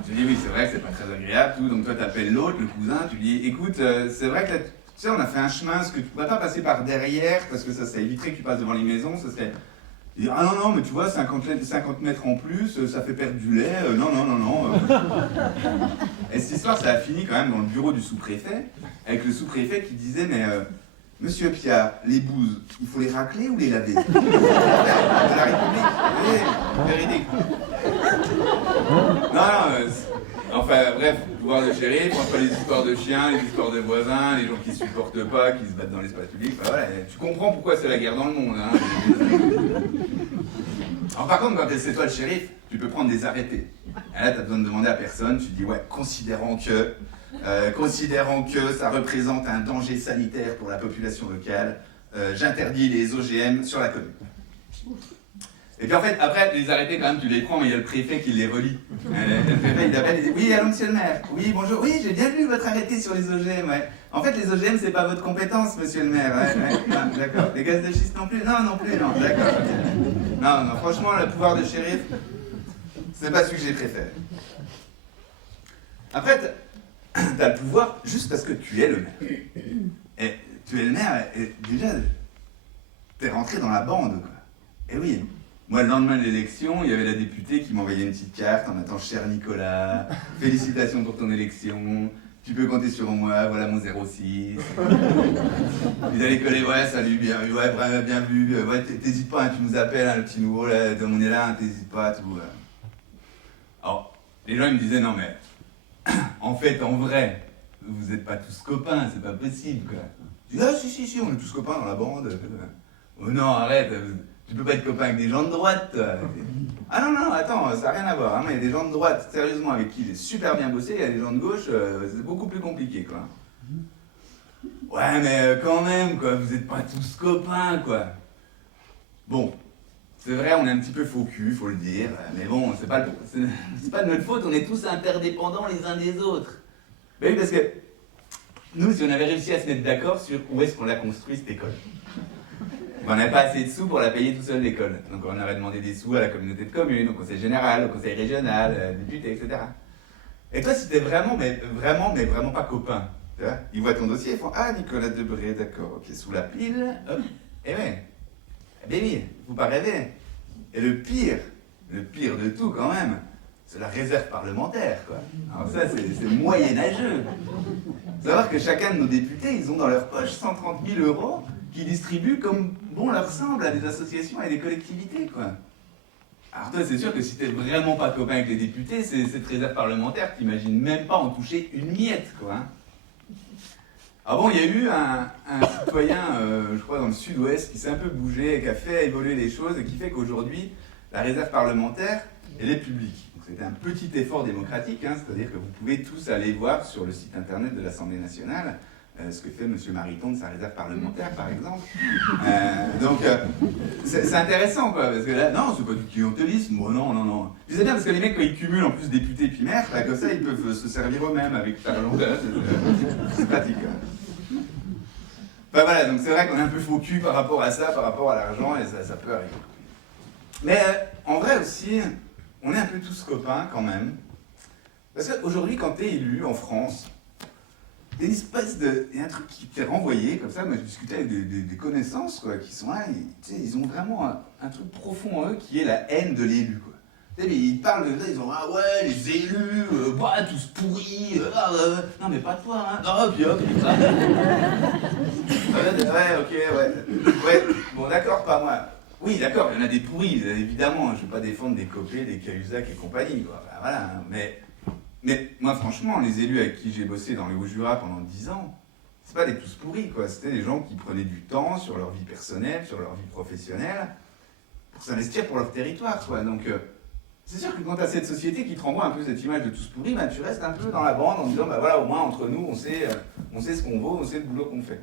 Tu dis « Oui, c'est vrai que c'est pas très agréable, tout. » Donc toi, t'appelles l'autre, le cousin, tu lui dis « Écoute, c'est vrai que là, tu sais, on a fait un chemin, est-ce que tu pourrais pas passer par derrière, parce que ça éviterait que tu passes devant les maisons, ça serait... » Il dit, ah non, mais tu vois, 50 mètres en plus, ça fait perdre du lait, non. Et cette histoire, ça a fini quand même dans le bureau du sous-préfet, avec le sous-préfet qui disait, mais Monsieur Piat, les bouses, il faut les racler ou les laver? De la République, véridique. Enfin bref, pouvoir de shérif, entre les histoires de chiens, les histoires de voisins, les gens qui ne supportent pas, qui se battent dans l'espace public, voilà, tu comprends pourquoi c'est la guerre dans le monde. Hein. Alors par contre, quand c'est toi le shérif, tu peux prendre des arrêtés. Et là, tu as besoin de demander à personne, tu dis, ouais, considérant que ça représente un danger sanitaire pour la population locale, j'interdis les OGM sur la commune. Et puis en fait, après, les arrêtés, quand même, tu les prends, mais il y a le préfet qui les relie. Le préfet, il appelle et dit « Oui, allô, monsieur le maire. Oui, bonjour. Oui, j'ai bien lu votre arrêté sur les OGM, ouais. En fait, les OGM, c'est pas votre compétence, monsieur le maire. Ouais. Ah, d'accord. Les gaz de schiste non plus? Non plus, non. D'accord. Okay. Non, franchement, le pouvoir de shérif, c'est pas celui que j'ai préféré. Après, t'as le pouvoir juste parce que tu es le maire. Et tu es le maire, et déjà, t'es rentré dans la bande, quoi. Et oui. Moi, le lendemain de l'élection, il y avait la députée qui m'envoyait une petite carte en attendant « Cher Nicolas, félicitations pour ton élection, tu peux compter sur moi, voilà mon 06. » Ils allaient coller « Ouais, salut, bien vu, ouais, bien vu, ouais, t'hésites pas, hein, tu nous appelles, hein, le petit nouveau, là, on est là, hein, t'hésites pas, tout. » Alors, les gens ils me disaient « Non mais, en fait, en vrai, vous n'êtes pas tous copains, c'est pas possible, quoi. » Je dis « Ah, si, on est tous copains dans la bande. » Oh non, arrête. Tu peux pas être copain avec des gens de droite, toi. Ah non, attends, ça n'a rien à voir. Hein, mais il y a des gens de droite, sérieusement, avec qui j'ai super bien bossé, il y a des gens de gauche, c'est beaucoup plus compliqué, quoi. Ouais, mais quand même, quoi, vous n'êtes pas tous copains, quoi. Bon, c'est vrai, on est un petit peu faux cul, faut le dire, mais bon, c'est pas de notre faute, on est tous interdépendants les uns des autres. Ben oui, parce que nous, si on avait réussi à se mettre d'accord sur où est-ce qu'on l'a construit, cette école. On n'avait pas assez de sous pour la payer tout seul, l'école. Donc on aurait demandé des sous à la communauté de communes, au conseil général, au conseil régional, député, etc. Et toi, si t'es vraiment pas copain, tu vois, ils voient ton dossier, ils font « Ah, Nicolas Debré, d'accord, ok, sous la pile, hop, et ouais, baby, faut pas rêver. » Et le pire de tout quand même, c'est la réserve parlementaire, quoi. Alors ça, c'est moyenâgeux. Faut savoir que chacun de nos députés, ils ont dans leur poche 130 000 € qui distribuent comme bon leur semble à des associations et des collectivités, quoi. Alors toi, c'est sûr que si t'es vraiment pas copain avec les députés, cette réserve parlementaire, t'imagines même pas en toucher une miette, quoi. Ah bon, il y a eu un citoyen, je crois, dans le sud-ouest, qui s'est un peu bougé, et qui a fait évoluer les choses, et qui fait qu'aujourd'hui, la réserve parlementaire, elle est publique. Donc c'était un petit effort démocratique, hein, c'est-à-dire que vous pouvez tous aller voir sur le site internet de l'Assemblée nationale ce que fait M. Mariton de sa réserve parlementaire, par exemple. Donc, c'est intéressant, quoi, parce que là, non, c'est pas du clientélisme, non. Je sais bien, parce que les mecs, quand ils cumulent en plus députés puis maires, là, comme ça, ils peuvent se servir eux-mêmes avec Parlon, c'est pratique. Enfin voilà, donc c'est vrai qu'on est un peu faux cul par rapport à ça, par rapport à l'argent, et ça peut arriver. Mais en vrai aussi, on est un peu tous copains quand même. Parce qu'aujourd'hui, quand t'es élu en France, il y a une espèce de. Il y a un truc qui t'est renvoyé, comme ça, moi je discutais avec des connaissances quoi, qui sont là, et, ils ont vraiment un truc profond en eux qui est la haine de l'élu. Quoi. Mais ils parlent de ça, ils ont ah ouais, les élus, bah, tous pourris, non mais pas toi, hein, non, puis hop, ça. Ouais, ok, ouais, bon d'accord, pas moi. Oui, d'accord, il y en a des pourris, évidemment, je ne vais pas défendre des Copé, des Cahuzac et compagnie, quoi. Enfin, voilà, hein, mais moi, franchement, les élus avec qui j'ai bossé dans le Haut-Jura pendant 10 ans, c'est pas des tous pourris, quoi. C'était des gens qui prenaient du temps sur leur vie personnelle, sur leur vie professionnelle, pour s'investir pour leur territoire, quoi. Donc, c'est sûr que quand tu as cette société qui te renvoie un peu cette image de tous pourris, bah, tu restes un peu dans la bande en disant, bah voilà, au moins, entre nous, on sait ce qu'on vaut, on sait le boulot qu'on fait.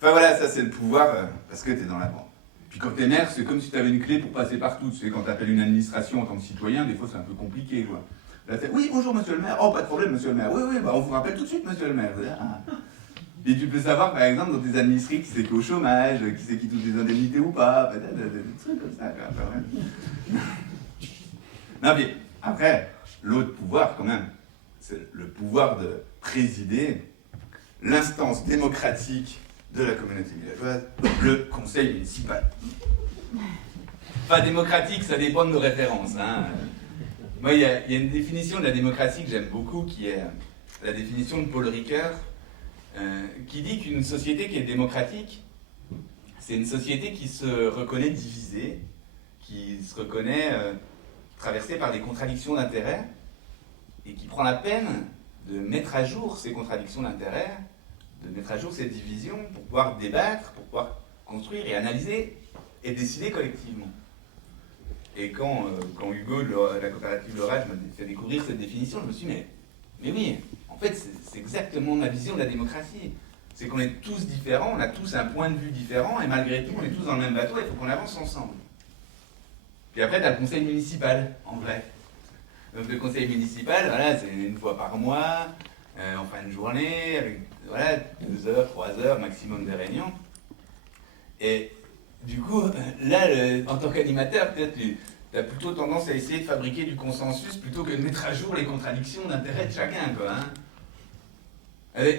Enfin voilà, ça c'est le pouvoir parce que t'es dans la bande. Puis quand t'es maire, c'est comme si t'avais une clé pour passer partout. Tu sais, quand t'appelles une administration en tant que citoyen, des fois c'est un peu compliqué, quoi. Là, oui, bonjour monsieur le maire. Oh, pas de problème monsieur le maire. Oui, bah on vous rappelle tout de suite monsieur le maire. Et tu peux savoir par exemple dans tes administrés qui c'est qui est au chômage, qui c'est qui touche des indemnités ou pas, peut-être des trucs comme ça, quoi. Enfin, ouais. Non mais après, l'autre pouvoir quand même, c'est le pouvoir de présider l'instance démocratique de la communauté villageoise, le conseil municipal. Pas démocratique, ça dépend de nos références. Hein. Moi, il y a une définition de la démocratie que j'aime beaucoup, qui est la définition de Paul Ricoeur, qui dit qu'une société qui est démocratique, c'est une société qui se reconnaît divisée, qui se reconnaît traversée par des contradictions d'intérêts, et qui prend la peine de mettre à jour ces contradictions d'intérêts, de mettre à jour cette division pour pouvoir débattre, pour pouvoir construire et analyser et décider collectivement. Et quand Hugo de la coopérative L'Orage m'a fait découvrir cette définition, je me suis dit, mais oui, en fait c'est exactement ma vision de la démocratie. C'est qu'on est tous différents, on a tous un point de vue différent, et malgré tout on est tous dans le même bateau, il faut qu'on avance ensemble. Puis après tu as le conseil municipal, en vrai. Donc le conseil municipal, voilà, c'est une fois par mois, en fin de journée, avec voilà, 2 heures, 3 heures maximum de réunions. Et du coup, là, en tant qu'animateur, peut-être tu as plutôt tendance à essayer de fabriquer du consensus plutôt que de mettre à jour les contradictions d'intérêt de chacun, quoi. Hein.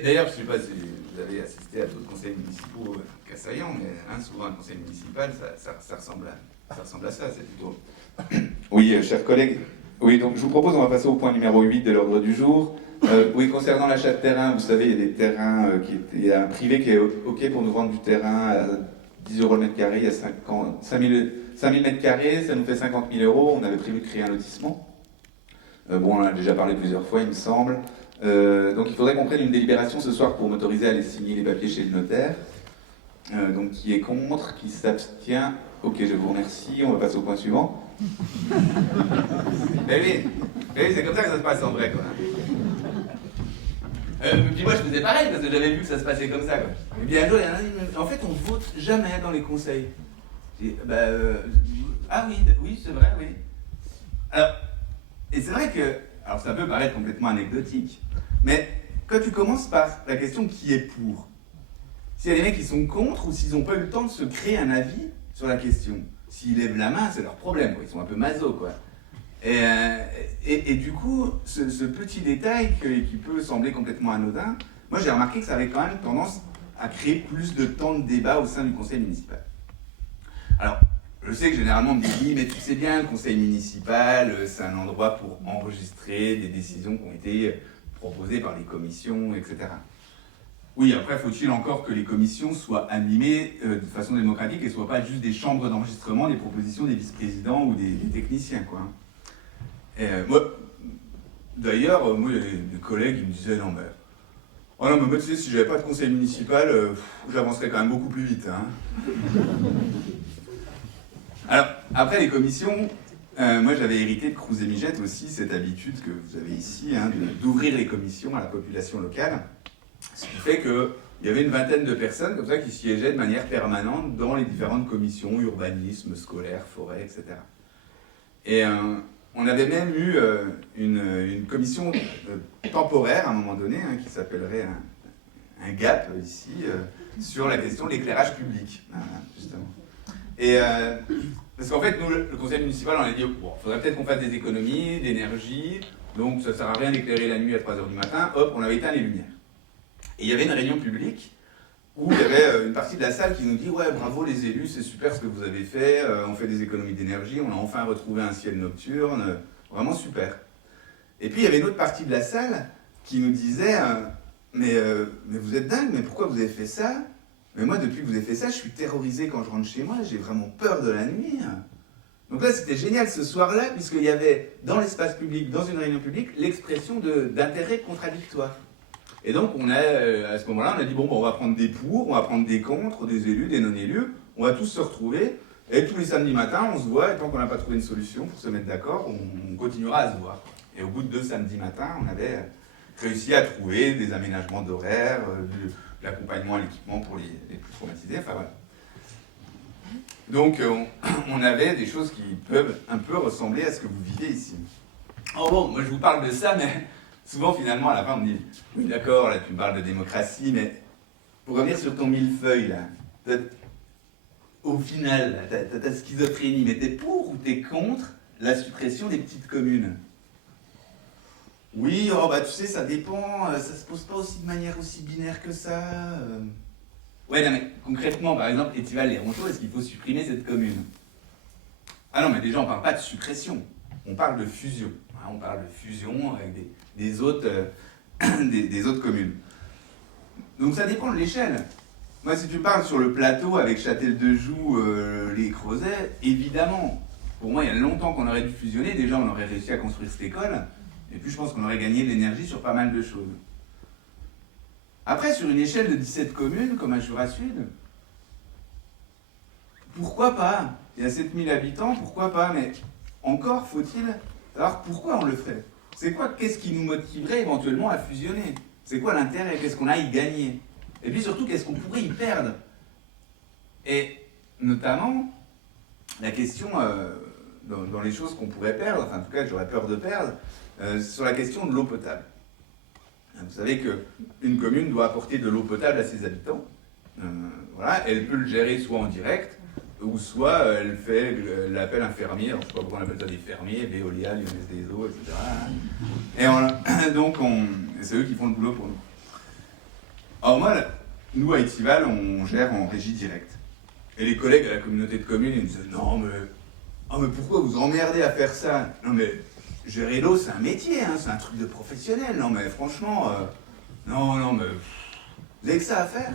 D'ailleurs, je ne sais pas si vous avez assisté à d'autres conseils municipaux qu'assaillants, mais hein, souvent un conseil municipal, ça ressemble à ça, c'est plutôt... Oui, chers collègues, oui, donc je vous propose, on va passer au point numéro 8 de l'ordre du jour. Oui, concernant l'achat de terrain, vous savez, il y a des terrains, il y a un privé qui est OK pour nous vendre du terrain à 10 euros le mètre carré, il y a 5 000 mètres carrés, ça nous fait 50 000 euros, on avait prévu de créer un lotissement. Bon, on en a déjà parlé plusieurs fois, il me semble. Donc il faudrait qu'on prenne une délibération ce soir pour m'autoriser à aller signer les papiers chez le notaire. Donc qui est contre, qui s'abstient? Ok, je vous remercie, on va passer au point suivant. Ben oui, c'est comme ça que ça se passe en vrai, quoi. Puis moi je faisais pareil parce que j'avais vu que ça se passait comme ça, quoi. Et puis un jour, il y en a un qui me dit, en fait on vote jamais dans les conseils. Ah oui, c'est vrai, oui. Alors, et c'est vrai que, alors ça peut paraître complètement anecdotique, mais quand tu commences par la question qui est pour, s'il y a des mecs qui sont contre ou s'ils n'ont pas eu le temps de se créer un avis sur la question, s'ils lèvent la main, c'est leur problème, quoi. Ils sont un peu maso, quoi. Et du coup, ce petit détail qui peut sembler complètement anodin, moi j'ai remarqué que ça avait quand même tendance à créer plus de temps de débat au sein du conseil municipal. Alors, je sais que généralement on me dit, mais tu sais bien, le conseil municipal, c'est un endroit pour enregistrer des décisions qui ont été proposées par les commissions, etc. Oui, après, faut-il encore que les commissions soient animées de façon démocratique et ne soient pas juste des chambres d'enregistrement des propositions des vice-présidents ou des techniciens, quoi. D'ailleurs, moi, il y a des collègues qui me disaient, non, mais tu sais, si j'avais pas de conseil municipal, j'avancerais quand même beaucoup plus vite. Hein. Alors, après les commissions, moi j'avais hérité de Cruz et Migette aussi, cette habitude que vous avez ici, hein, d'ouvrir les commissions à la population locale. Ce qui fait qu'il y avait une vingtaine de personnes comme ça qui siégeaient de manière permanente dans les différentes commissions, urbanisme, scolaire, forêt, etc. Et on avait même eu une commission temporaire à un moment donné, hein, qui s'appellerait un gap ici sur la question de l'éclairage public, justement. Et parce qu'en fait, nous, le conseil municipal, on a dit, bon, il faudrait peut-être qu'on fasse des économies d'énergie, donc ça ne sert à rien d'éclairer la nuit à 3h du matin, hop, on avait éteint les lumières. Et il y avait une réunion publique où il y avait une partie de la salle qui nous dit « Ouais, bravo les élus, c'est super ce que vous avez fait, on fait des économies d'énergie, on a enfin retrouvé un ciel nocturne, vraiment super. » Et puis il y avait une autre partie de la salle qui nous disait mais vous êtes dingue, mais pourquoi vous avez fait ça? Mais moi, depuis que vous avez fait ça, je suis terrorisé quand je rentre chez moi, j'ai vraiment peur de la nuit. » Donc là, c'était génial ce soir-là, puisqu'il y avait dans l'espace public, dans une réunion publique, l'expression d'intérêts contradictoires. Et donc, à ce moment-là, on a dit, bon, on va prendre des pour, on va prendre des contre, des élus, des non-élus, on va tous se retrouver, et tous les samedis matins, on se voit, et tant qu'on n'a pas trouvé une solution pour se mettre d'accord, on continuera à se voir. Et au bout de 2 samedis matins, on avait réussi à trouver des aménagements d'horaire, de l'accompagnement à l'équipement pour les plus traumatisés, enfin voilà. Donc, on avait des choses qui peuvent un peu ressembler à ce que vous vivez ici. Oh bon, moi je vous parle de ça, mais souvent finalement à la fin on me dit « Oui d'accord, là tu me parles de démocratie, mais pour revenir sur ton millefeuille là, au final, t'as ta schizophrénie, mais t'es pour ou t'es contre la suppression des petites communes ?» Oui, oh bah tu sais, ça dépend, ça se pose pas aussi de manière aussi binaire que ça. Ouais, non mais concrètement, par exemple, Étival et Ronchot, est-ce qu'il faut supprimer cette commune? Ah non, mais déjà on parle pas de suppression, on parle de fusion. On parle de fusion avec des autres communes. Donc ça dépend de l'échelle. Moi, si tu parles sur le plateau avec Châtel-de-Joux, les Creusets, évidemment, pour moi, il y a longtemps qu'on aurait dû fusionner. Déjà, on aurait réussi à construire cette école. Et puis, je pense qu'on aurait gagné de l'énergie sur pas mal de choses. Après, sur une échelle de 17 communes, comme à Jura-Sud, pourquoi pas? Il y a 7000 habitants, pourquoi pas? Mais encore faut-il savoir pourquoi on le ferait. C'est quoi? Qu'est-ce qui nous motiverait éventuellement à fusionner? C'est quoi l'intérêt? Qu'est-ce qu'on a à y gagner? Et puis surtout, qu'est-ce qu'on pourrait y perdre? Et notamment, la question, dans les choses qu'on pourrait perdre, enfin en tout cas que j'aurais peur de perdre, sur la question de l'eau potable. Vous savez qu'une commune doit apporter de l'eau potable à ses habitants. Voilà, elle peut le gérer soit en direct, ou soit elle fait l'appel infirmier, alors je ne sais pas pourquoi on appelle ça des fermiers, Veolia, Lyonnaise des Eaux, etc. Et donc, c'est eux qui font le boulot pour nous. Alors moi, nous à Étival, on gère en régie directe. Et les collègues à la communauté de communes, ils me disent « Non, mais pourquoi vous emmerdez à faire ça? Non mais, gérer l'eau, c'est un métier, hein, c'est un truc de professionnel. Non mais franchement, non, mais vous avez que ça à faire ?»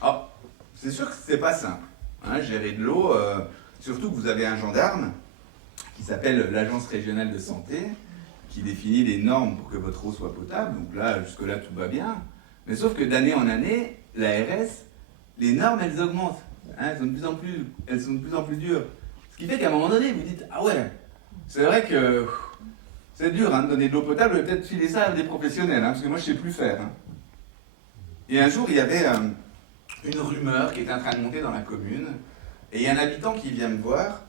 Alors, c'est sûr que c'est pas simple. Hein, gérer de l'eau, surtout que vous avez un gendarme qui s'appelle l'Agence régionale de santé, qui définit les normes pour que votre eau soit potable. Donc là, jusque-là, tout va bien. Mais sauf que d'année en année, l'ARS, les normes, elles augmentent. Hein, elles sont de plus en plus dures. Ce qui fait qu'à un moment donné, vous dites « Ah ouais, c'est vrai que c'est dur hein, de donner de l'eau potable, je vais peut-être filer ça à des professionnels, hein, parce que moi, je ne sais plus faire. Hein. » Et un jour, il y avait une rumeur qui était en train de monter dans la commune, et il y a un habitant qui vient me voir,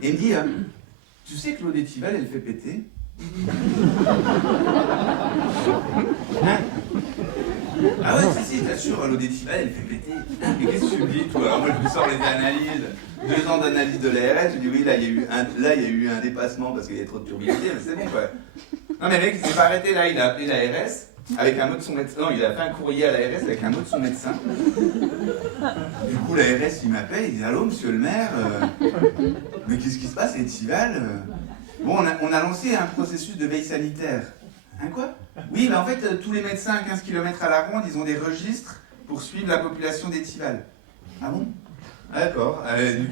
et il me dit tu sais que l'eau d'Étival, elle fait péter? Hein? Ah ouais, si, t'assures, l'eau d'Étival, elle fait péter. Mais qu'est-ce que tu me dis, toi? Alors moi, je me sors les analyses, 2 ans d'analyse de l'ARS, je dis oui, là, il y a eu un dépassement parce qu'il y a trop de turbidité, mais c'est bon, quoi. Non, mais le mec, il s'est pas arrêté, là, il a appelé l'ARS, avec un mot de son médecin. Non, il a fait un courrier à l'ARS avec un mot de son médecin. Du coup, l'ARS, il m'appelle, il dit « Allô, monsieur le maire, mais qu'est-ce qui se passe à Étival ?» Bon, on a lancé un processus de veille sanitaire. Hein, quoi? Oui, mais en fait, tous les médecins à 15 km à la ronde, ils ont des registres pour suivre la population d'Étival. Ah bon? D'accord.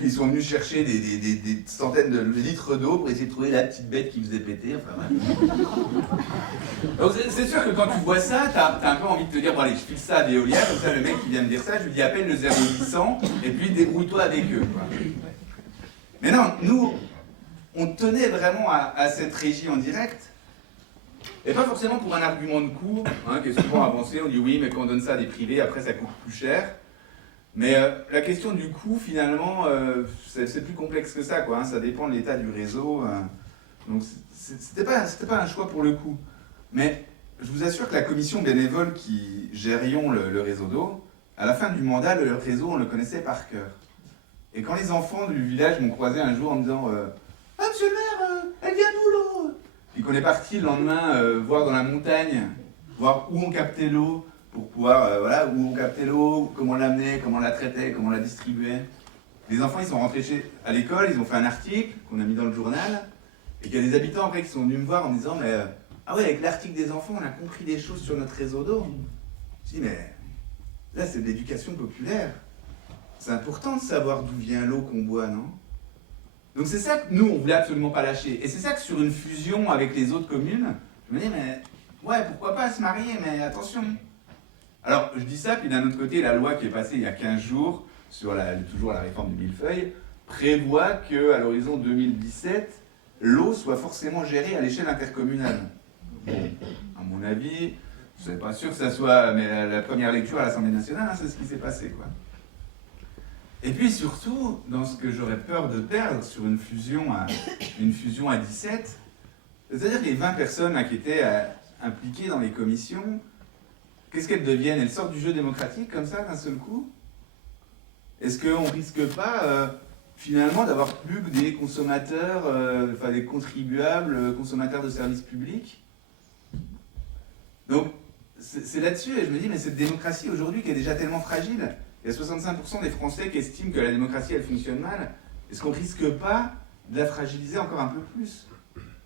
Ils sont venus chercher des centaines de litres d'eau pour essayer de trouver la petite bête qui faisait péter. Enfin, ouais. Donc c'est sûr que quand tu vois ça, t'as un peu envie de te dire, bon allez, je file ça à Veolia, comme ça le mec qui vient me dire ça, je lui dis appelle le 0800 et puis débrouille-toi avec eux. Quoi. Mais non, nous, on tenait vraiment à cette régie en direct. Et pas forcément pour un argument de coût, hein, qui est souvent avancé, on dit oui, mais quand on donne ça à des privés, après ça coûte plus cher. Mais la question du coût, finalement, c'est plus complexe que ça, quoi, hein, ça dépend de l'état du réseau. Donc c'était pas un choix pour le coût. Mais je vous assure que la commission bénévole qui gérions le réseau d'eau, à la fin du mandat, le réseau, on le connaissait par cœur. Et quand les enfants du village m'ont croisé un jour en me disant « Ah, monsieur le maire, elle vient d'où l'eau ?» Puis qu'on est parti le lendemain voir dans la montagne, voir où on captait l'eau, pour pouvoir, voilà, où on captait l'eau, comment on l'amenait, comment on la traitait, comment on la distribuait. Les enfants, ils sont rentrés à l'école, ils ont fait un article qu'on a mis dans le journal, et qu'il y a des habitants après qui sont venus me voir en me disant « Mais ah ouais, avec l'article des enfants, on a compris des choses sur notre réseau d'eau. » Je dis « Mais là, c'est de l'éducation populaire. C'est important de savoir d'où vient l'eau qu'on boit, non ?» Donc c'est ça que nous, on voulait absolument pas lâcher. Et c'est ça que sur une fusion avec les autres communes, je me dis « Mais ouais, pourquoi pas se marier, mais attention !» Alors, je dis ça, puis d'un autre côté, la loi qui est passée il y a 15 jours, sur toujours la réforme du millefeuille, prévoit qu'à l'horizon 2017, l'eau soit forcément gérée à l'échelle intercommunale. Bon, à mon avis, je ne suis pas sûr que ça soit, mais la première lecture à l'Assemblée nationale, hein, c'est ce qui s'est passé, quoi. Et puis surtout, dans ce que j'aurais peur de perdre sur une fusion à 17, c'est-à-dire les 20 personnes là, qui étaient impliquées dans les commissions, qu'est-ce qu'elles deviennent? Elles sortent du jeu démocratique comme ça d'un seul coup? Est-ce qu'on ne risque pas finalement d'avoir plus que des consommateurs, enfin des contribuables, consommateurs de services publics? Donc c'est là-dessus, et je me dis, mais cette démocratie aujourd'hui qui est déjà tellement fragile, il y a 65% des Français qui estiment que la démocratie elle fonctionne mal, est-ce qu'on ne risque pas de la fragiliser encore un peu plus?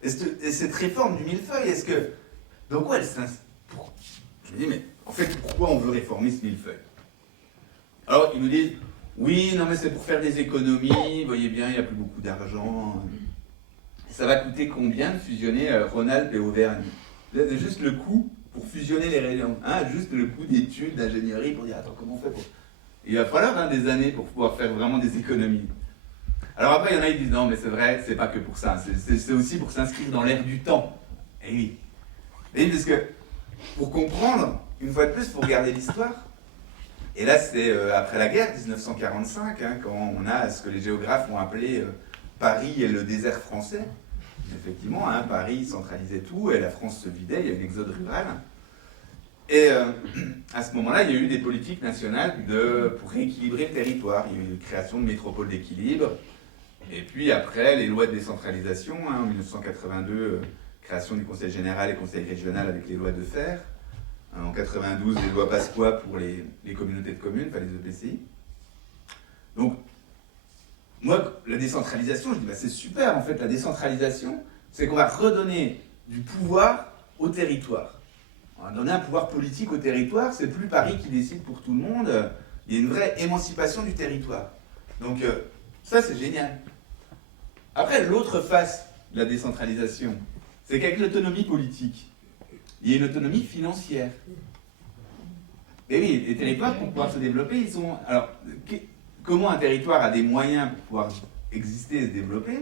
Et cette réforme du millefeuille, est-ce que... Dans quoi elle s'inscrit? Je me dis, mais en fait, pourquoi on veut réformer ce millefeuille? Alors, ils nous disent, oui, non mais c'est pour faire des économies, vous voyez bien, il n'y a plus beaucoup d'argent. Ça va coûter combien de fusionner Rhône-Alpes et Auvergne? Juste le coût pour fusionner les régions, hein, juste le coût d'études, d'ingénierie, pour dire, attends, comment on fait pour... Il va falloir des années pour pouvoir faire vraiment des économies. Alors après, il y en a qui disent, non mais c'est vrai, c'est pas que pour ça, c'est aussi pour s'inscrire dans l'air du temps. Et oui. Et parce que, pour comprendre, une fois de plus, il faut regarder l'histoire. Et là, c'est après la guerre, 1945, hein, quand on a ce que les géographes ont appelé Paris et le désert français. Effectivement, hein, Paris centralisait tout et la France se vidait, il y a eu l'exode rural. Et à ce moment-là, il y a eu des politiques nationales pour rééquilibrer le territoire. Il y a eu une création de métropoles d'équilibre. Et puis après, les lois de décentralisation, hein, en 1982, création du Conseil général et Conseil régional avec les lois de fer. En 92, les lois Pasqua pour les communautés de communes, enfin les EPCI. Donc, moi, la décentralisation, je dis, bah, c'est super en fait, la décentralisation, c'est qu'on va redonner du pouvoir au territoire. On va donner un pouvoir politique au territoire, c'est plus Paris qui décide pour tout le monde, il y a une vraie émancipation du territoire. Donc, ça c'est génial. Après, l'autre face de la décentralisation, c'est qu'avec l'autonomie politique, il y a une autonomie financière. Et oui, les territoires, pour pouvoir se développer, ils sont... Alors, comment un territoire a des moyens pour pouvoir exister et se développer?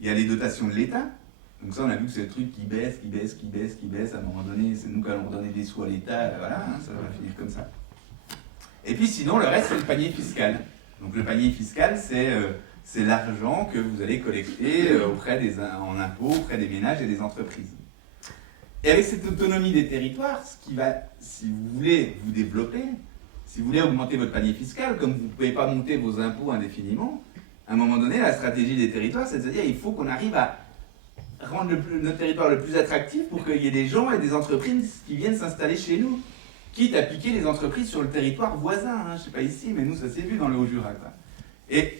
Il y a les dotations de l'État. Donc ça, on a vu que c'est le truc qui baisse. À un moment donné, c'est nous qui allons redonner des sous à l'État. Voilà, hein, ça va finir comme ça. Et puis sinon, le reste, c'est le panier fiscal. Donc le panier fiscal, c'est l'argent que vous allez collecter en impôts auprès des ménages et des entreprises. Et avec cette autonomie des territoires, ce qui va, si vous voulez vous développer, si vous voulez augmenter votre panier fiscal, comme vous ne pouvez pas monter vos impôts indéfiniment, à un moment donné, la stratégie des territoires, c'est de se dire qu'il faut qu'on arrive à rendre notre territoire le plus attractif pour qu'il y ait des gens et des entreprises qui viennent s'installer chez nous, quitte à piquer les entreprises sur le territoire voisin. Hein. Je ne sais pas ici, mais nous, ça s'est vu dans le Haut-Jura. Et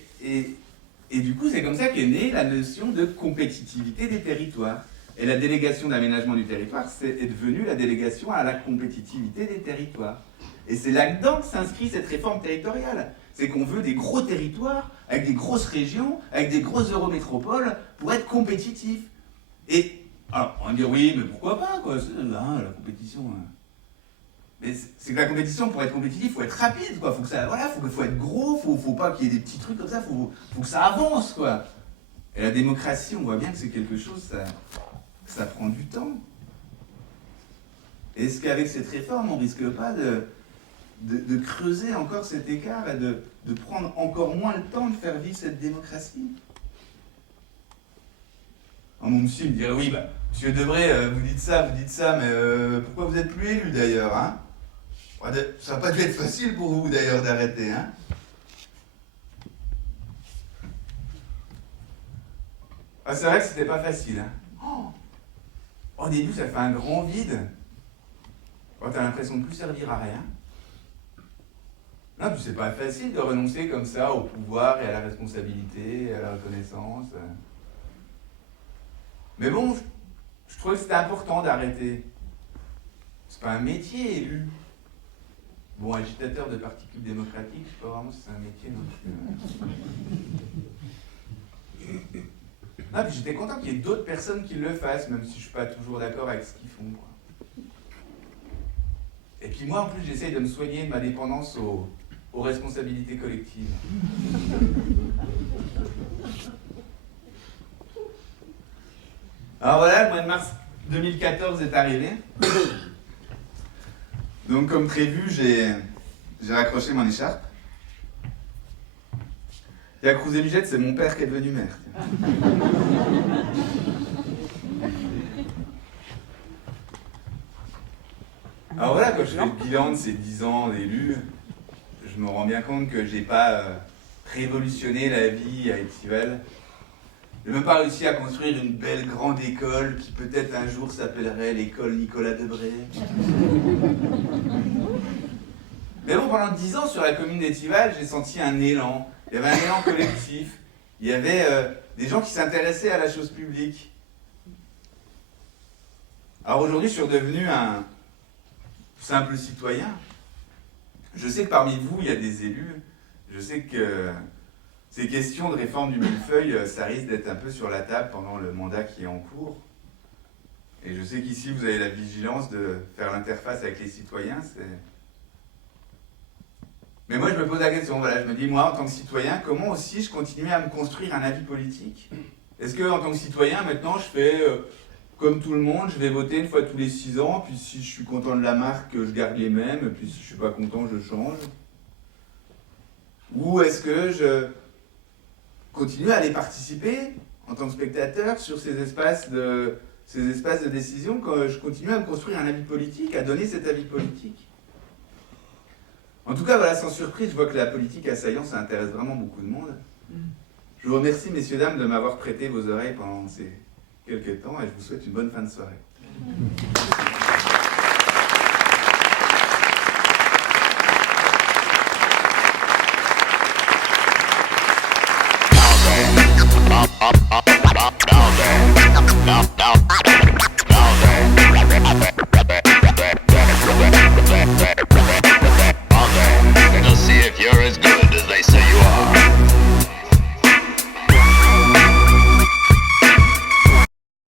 du coup, c'est comme ça qu'est née la notion de compétitivité des territoires. Et la délégation d'aménagement du territoire est devenue la délégation à la compétitivité des territoires. Et c'est là-dedans que s'inscrit cette réforme territoriale. C'est qu'on veut des gros territoires, avec des grosses régions, avec des grosses eurométropoles, pour être compétitifs. Et, alors, on va me dire, oui, mais pourquoi pas, quoi, la compétition. Hein. Mais c'est que la compétition, pour être compétitif, il faut être rapide, quoi. Faut être gros, faut pas qu'il y ait des petits trucs comme ça, faut que ça avance, quoi. Et la démocratie, on voit bien que c'est quelque chose, ça prend du temps. Est-ce qu'avec cette réforme, on ne risque pas de creuser encore cet écart et de prendre encore moins le temps de faire vivre cette démocratie? Mon monsieur me dirait, oui, Monsieur Debré, vous dites ça, mais pourquoi vous êtes plus élu d'ailleurs, hein? Ça n'a pas dû être facile pour vous d'ailleurs d'arrêter, hein? Ah, c'est vrai que c'était pas facile, hein? Au début, ça fait un grand vide. Quand t'as l'impression de plus servir à rien. Non, puis c'est pas facile de renoncer comme ça au pouvoir et à la responsabilité, et à la reconnaissance. Mais bon, je trouvais que c'était important d'arrêter. C'est pas un métier, élu. Bon, agitateur de particules démocratiques, je sais pas vraiment si c'est un métier non plus. Non, puis j'étais content qu'il y ait d'autres personnes qui le fassent, même si je suis pas toujours d'accord avec ce qu'ils font, quoi. Et puis moi, en plus, j'essaye de me soigner de ma dépendance aux responsabilités collectives. Alors voilà, le mois de mars 2014 est arrivé. Donc comme prévu, j'ai raccroché mon écharpe. Et à Cruz-et-Mugette, c'est mon père qui est devenu maire. Alors voilà, quand je fais le bilan de ces 10 ans d'élu, je me rends bien compte que j'ai pas révolutionné la vie à Étival. J'ai même pas réussi à construire une belle grande école qui peut-être un jour s'appellerait l'école Nicolas Debré. Mais bon, pendant 10 ans sur la commune d'Étival, j'ai senti un élan. Il y avait un élan collectif. Il y avait des gens qui s'intéressaient à la chose publique. Alors aujourd'hui, je suis redevenu un simple citoyen. Je sais que parmi vous, il y a des élus. Je sais que ces questions de réforme du millefeuille, ça risque d'être un peu sur la table pendant le mandat qui est en cours. Et je sais qu'ici, vous avez la vigilance de faire l'interface avec les citoyens. Mais moi, je me pose la question, voilà, je me dis, moi, en tant que citoyen, comment aussi je continue à me construire un avis politique? Est-ce que, en tant que citoyen, maintenant, je fais comme tout le monde, je vais voter une fois tous les 6 ans, puis si je suis content de la marque, je garde les mêmes, et puis si je suis pas content, je change? Ou est-ce que je continue à aller participer en tant que spectateur sur ces espaces de décision, quand je continue à me construire un avis politique, à donner cet avis politique? En tout cas, voilà, sans surprise, je vois que la politique assaillante, ça intéresse vraiment beaucoup de monde. Je vous remercie, messieurs, dames, de m'avoir prêté vos oreilles pendant ces quelques temps, et je vous souhaite une bonne fin de soirée. Let's see if you're as good.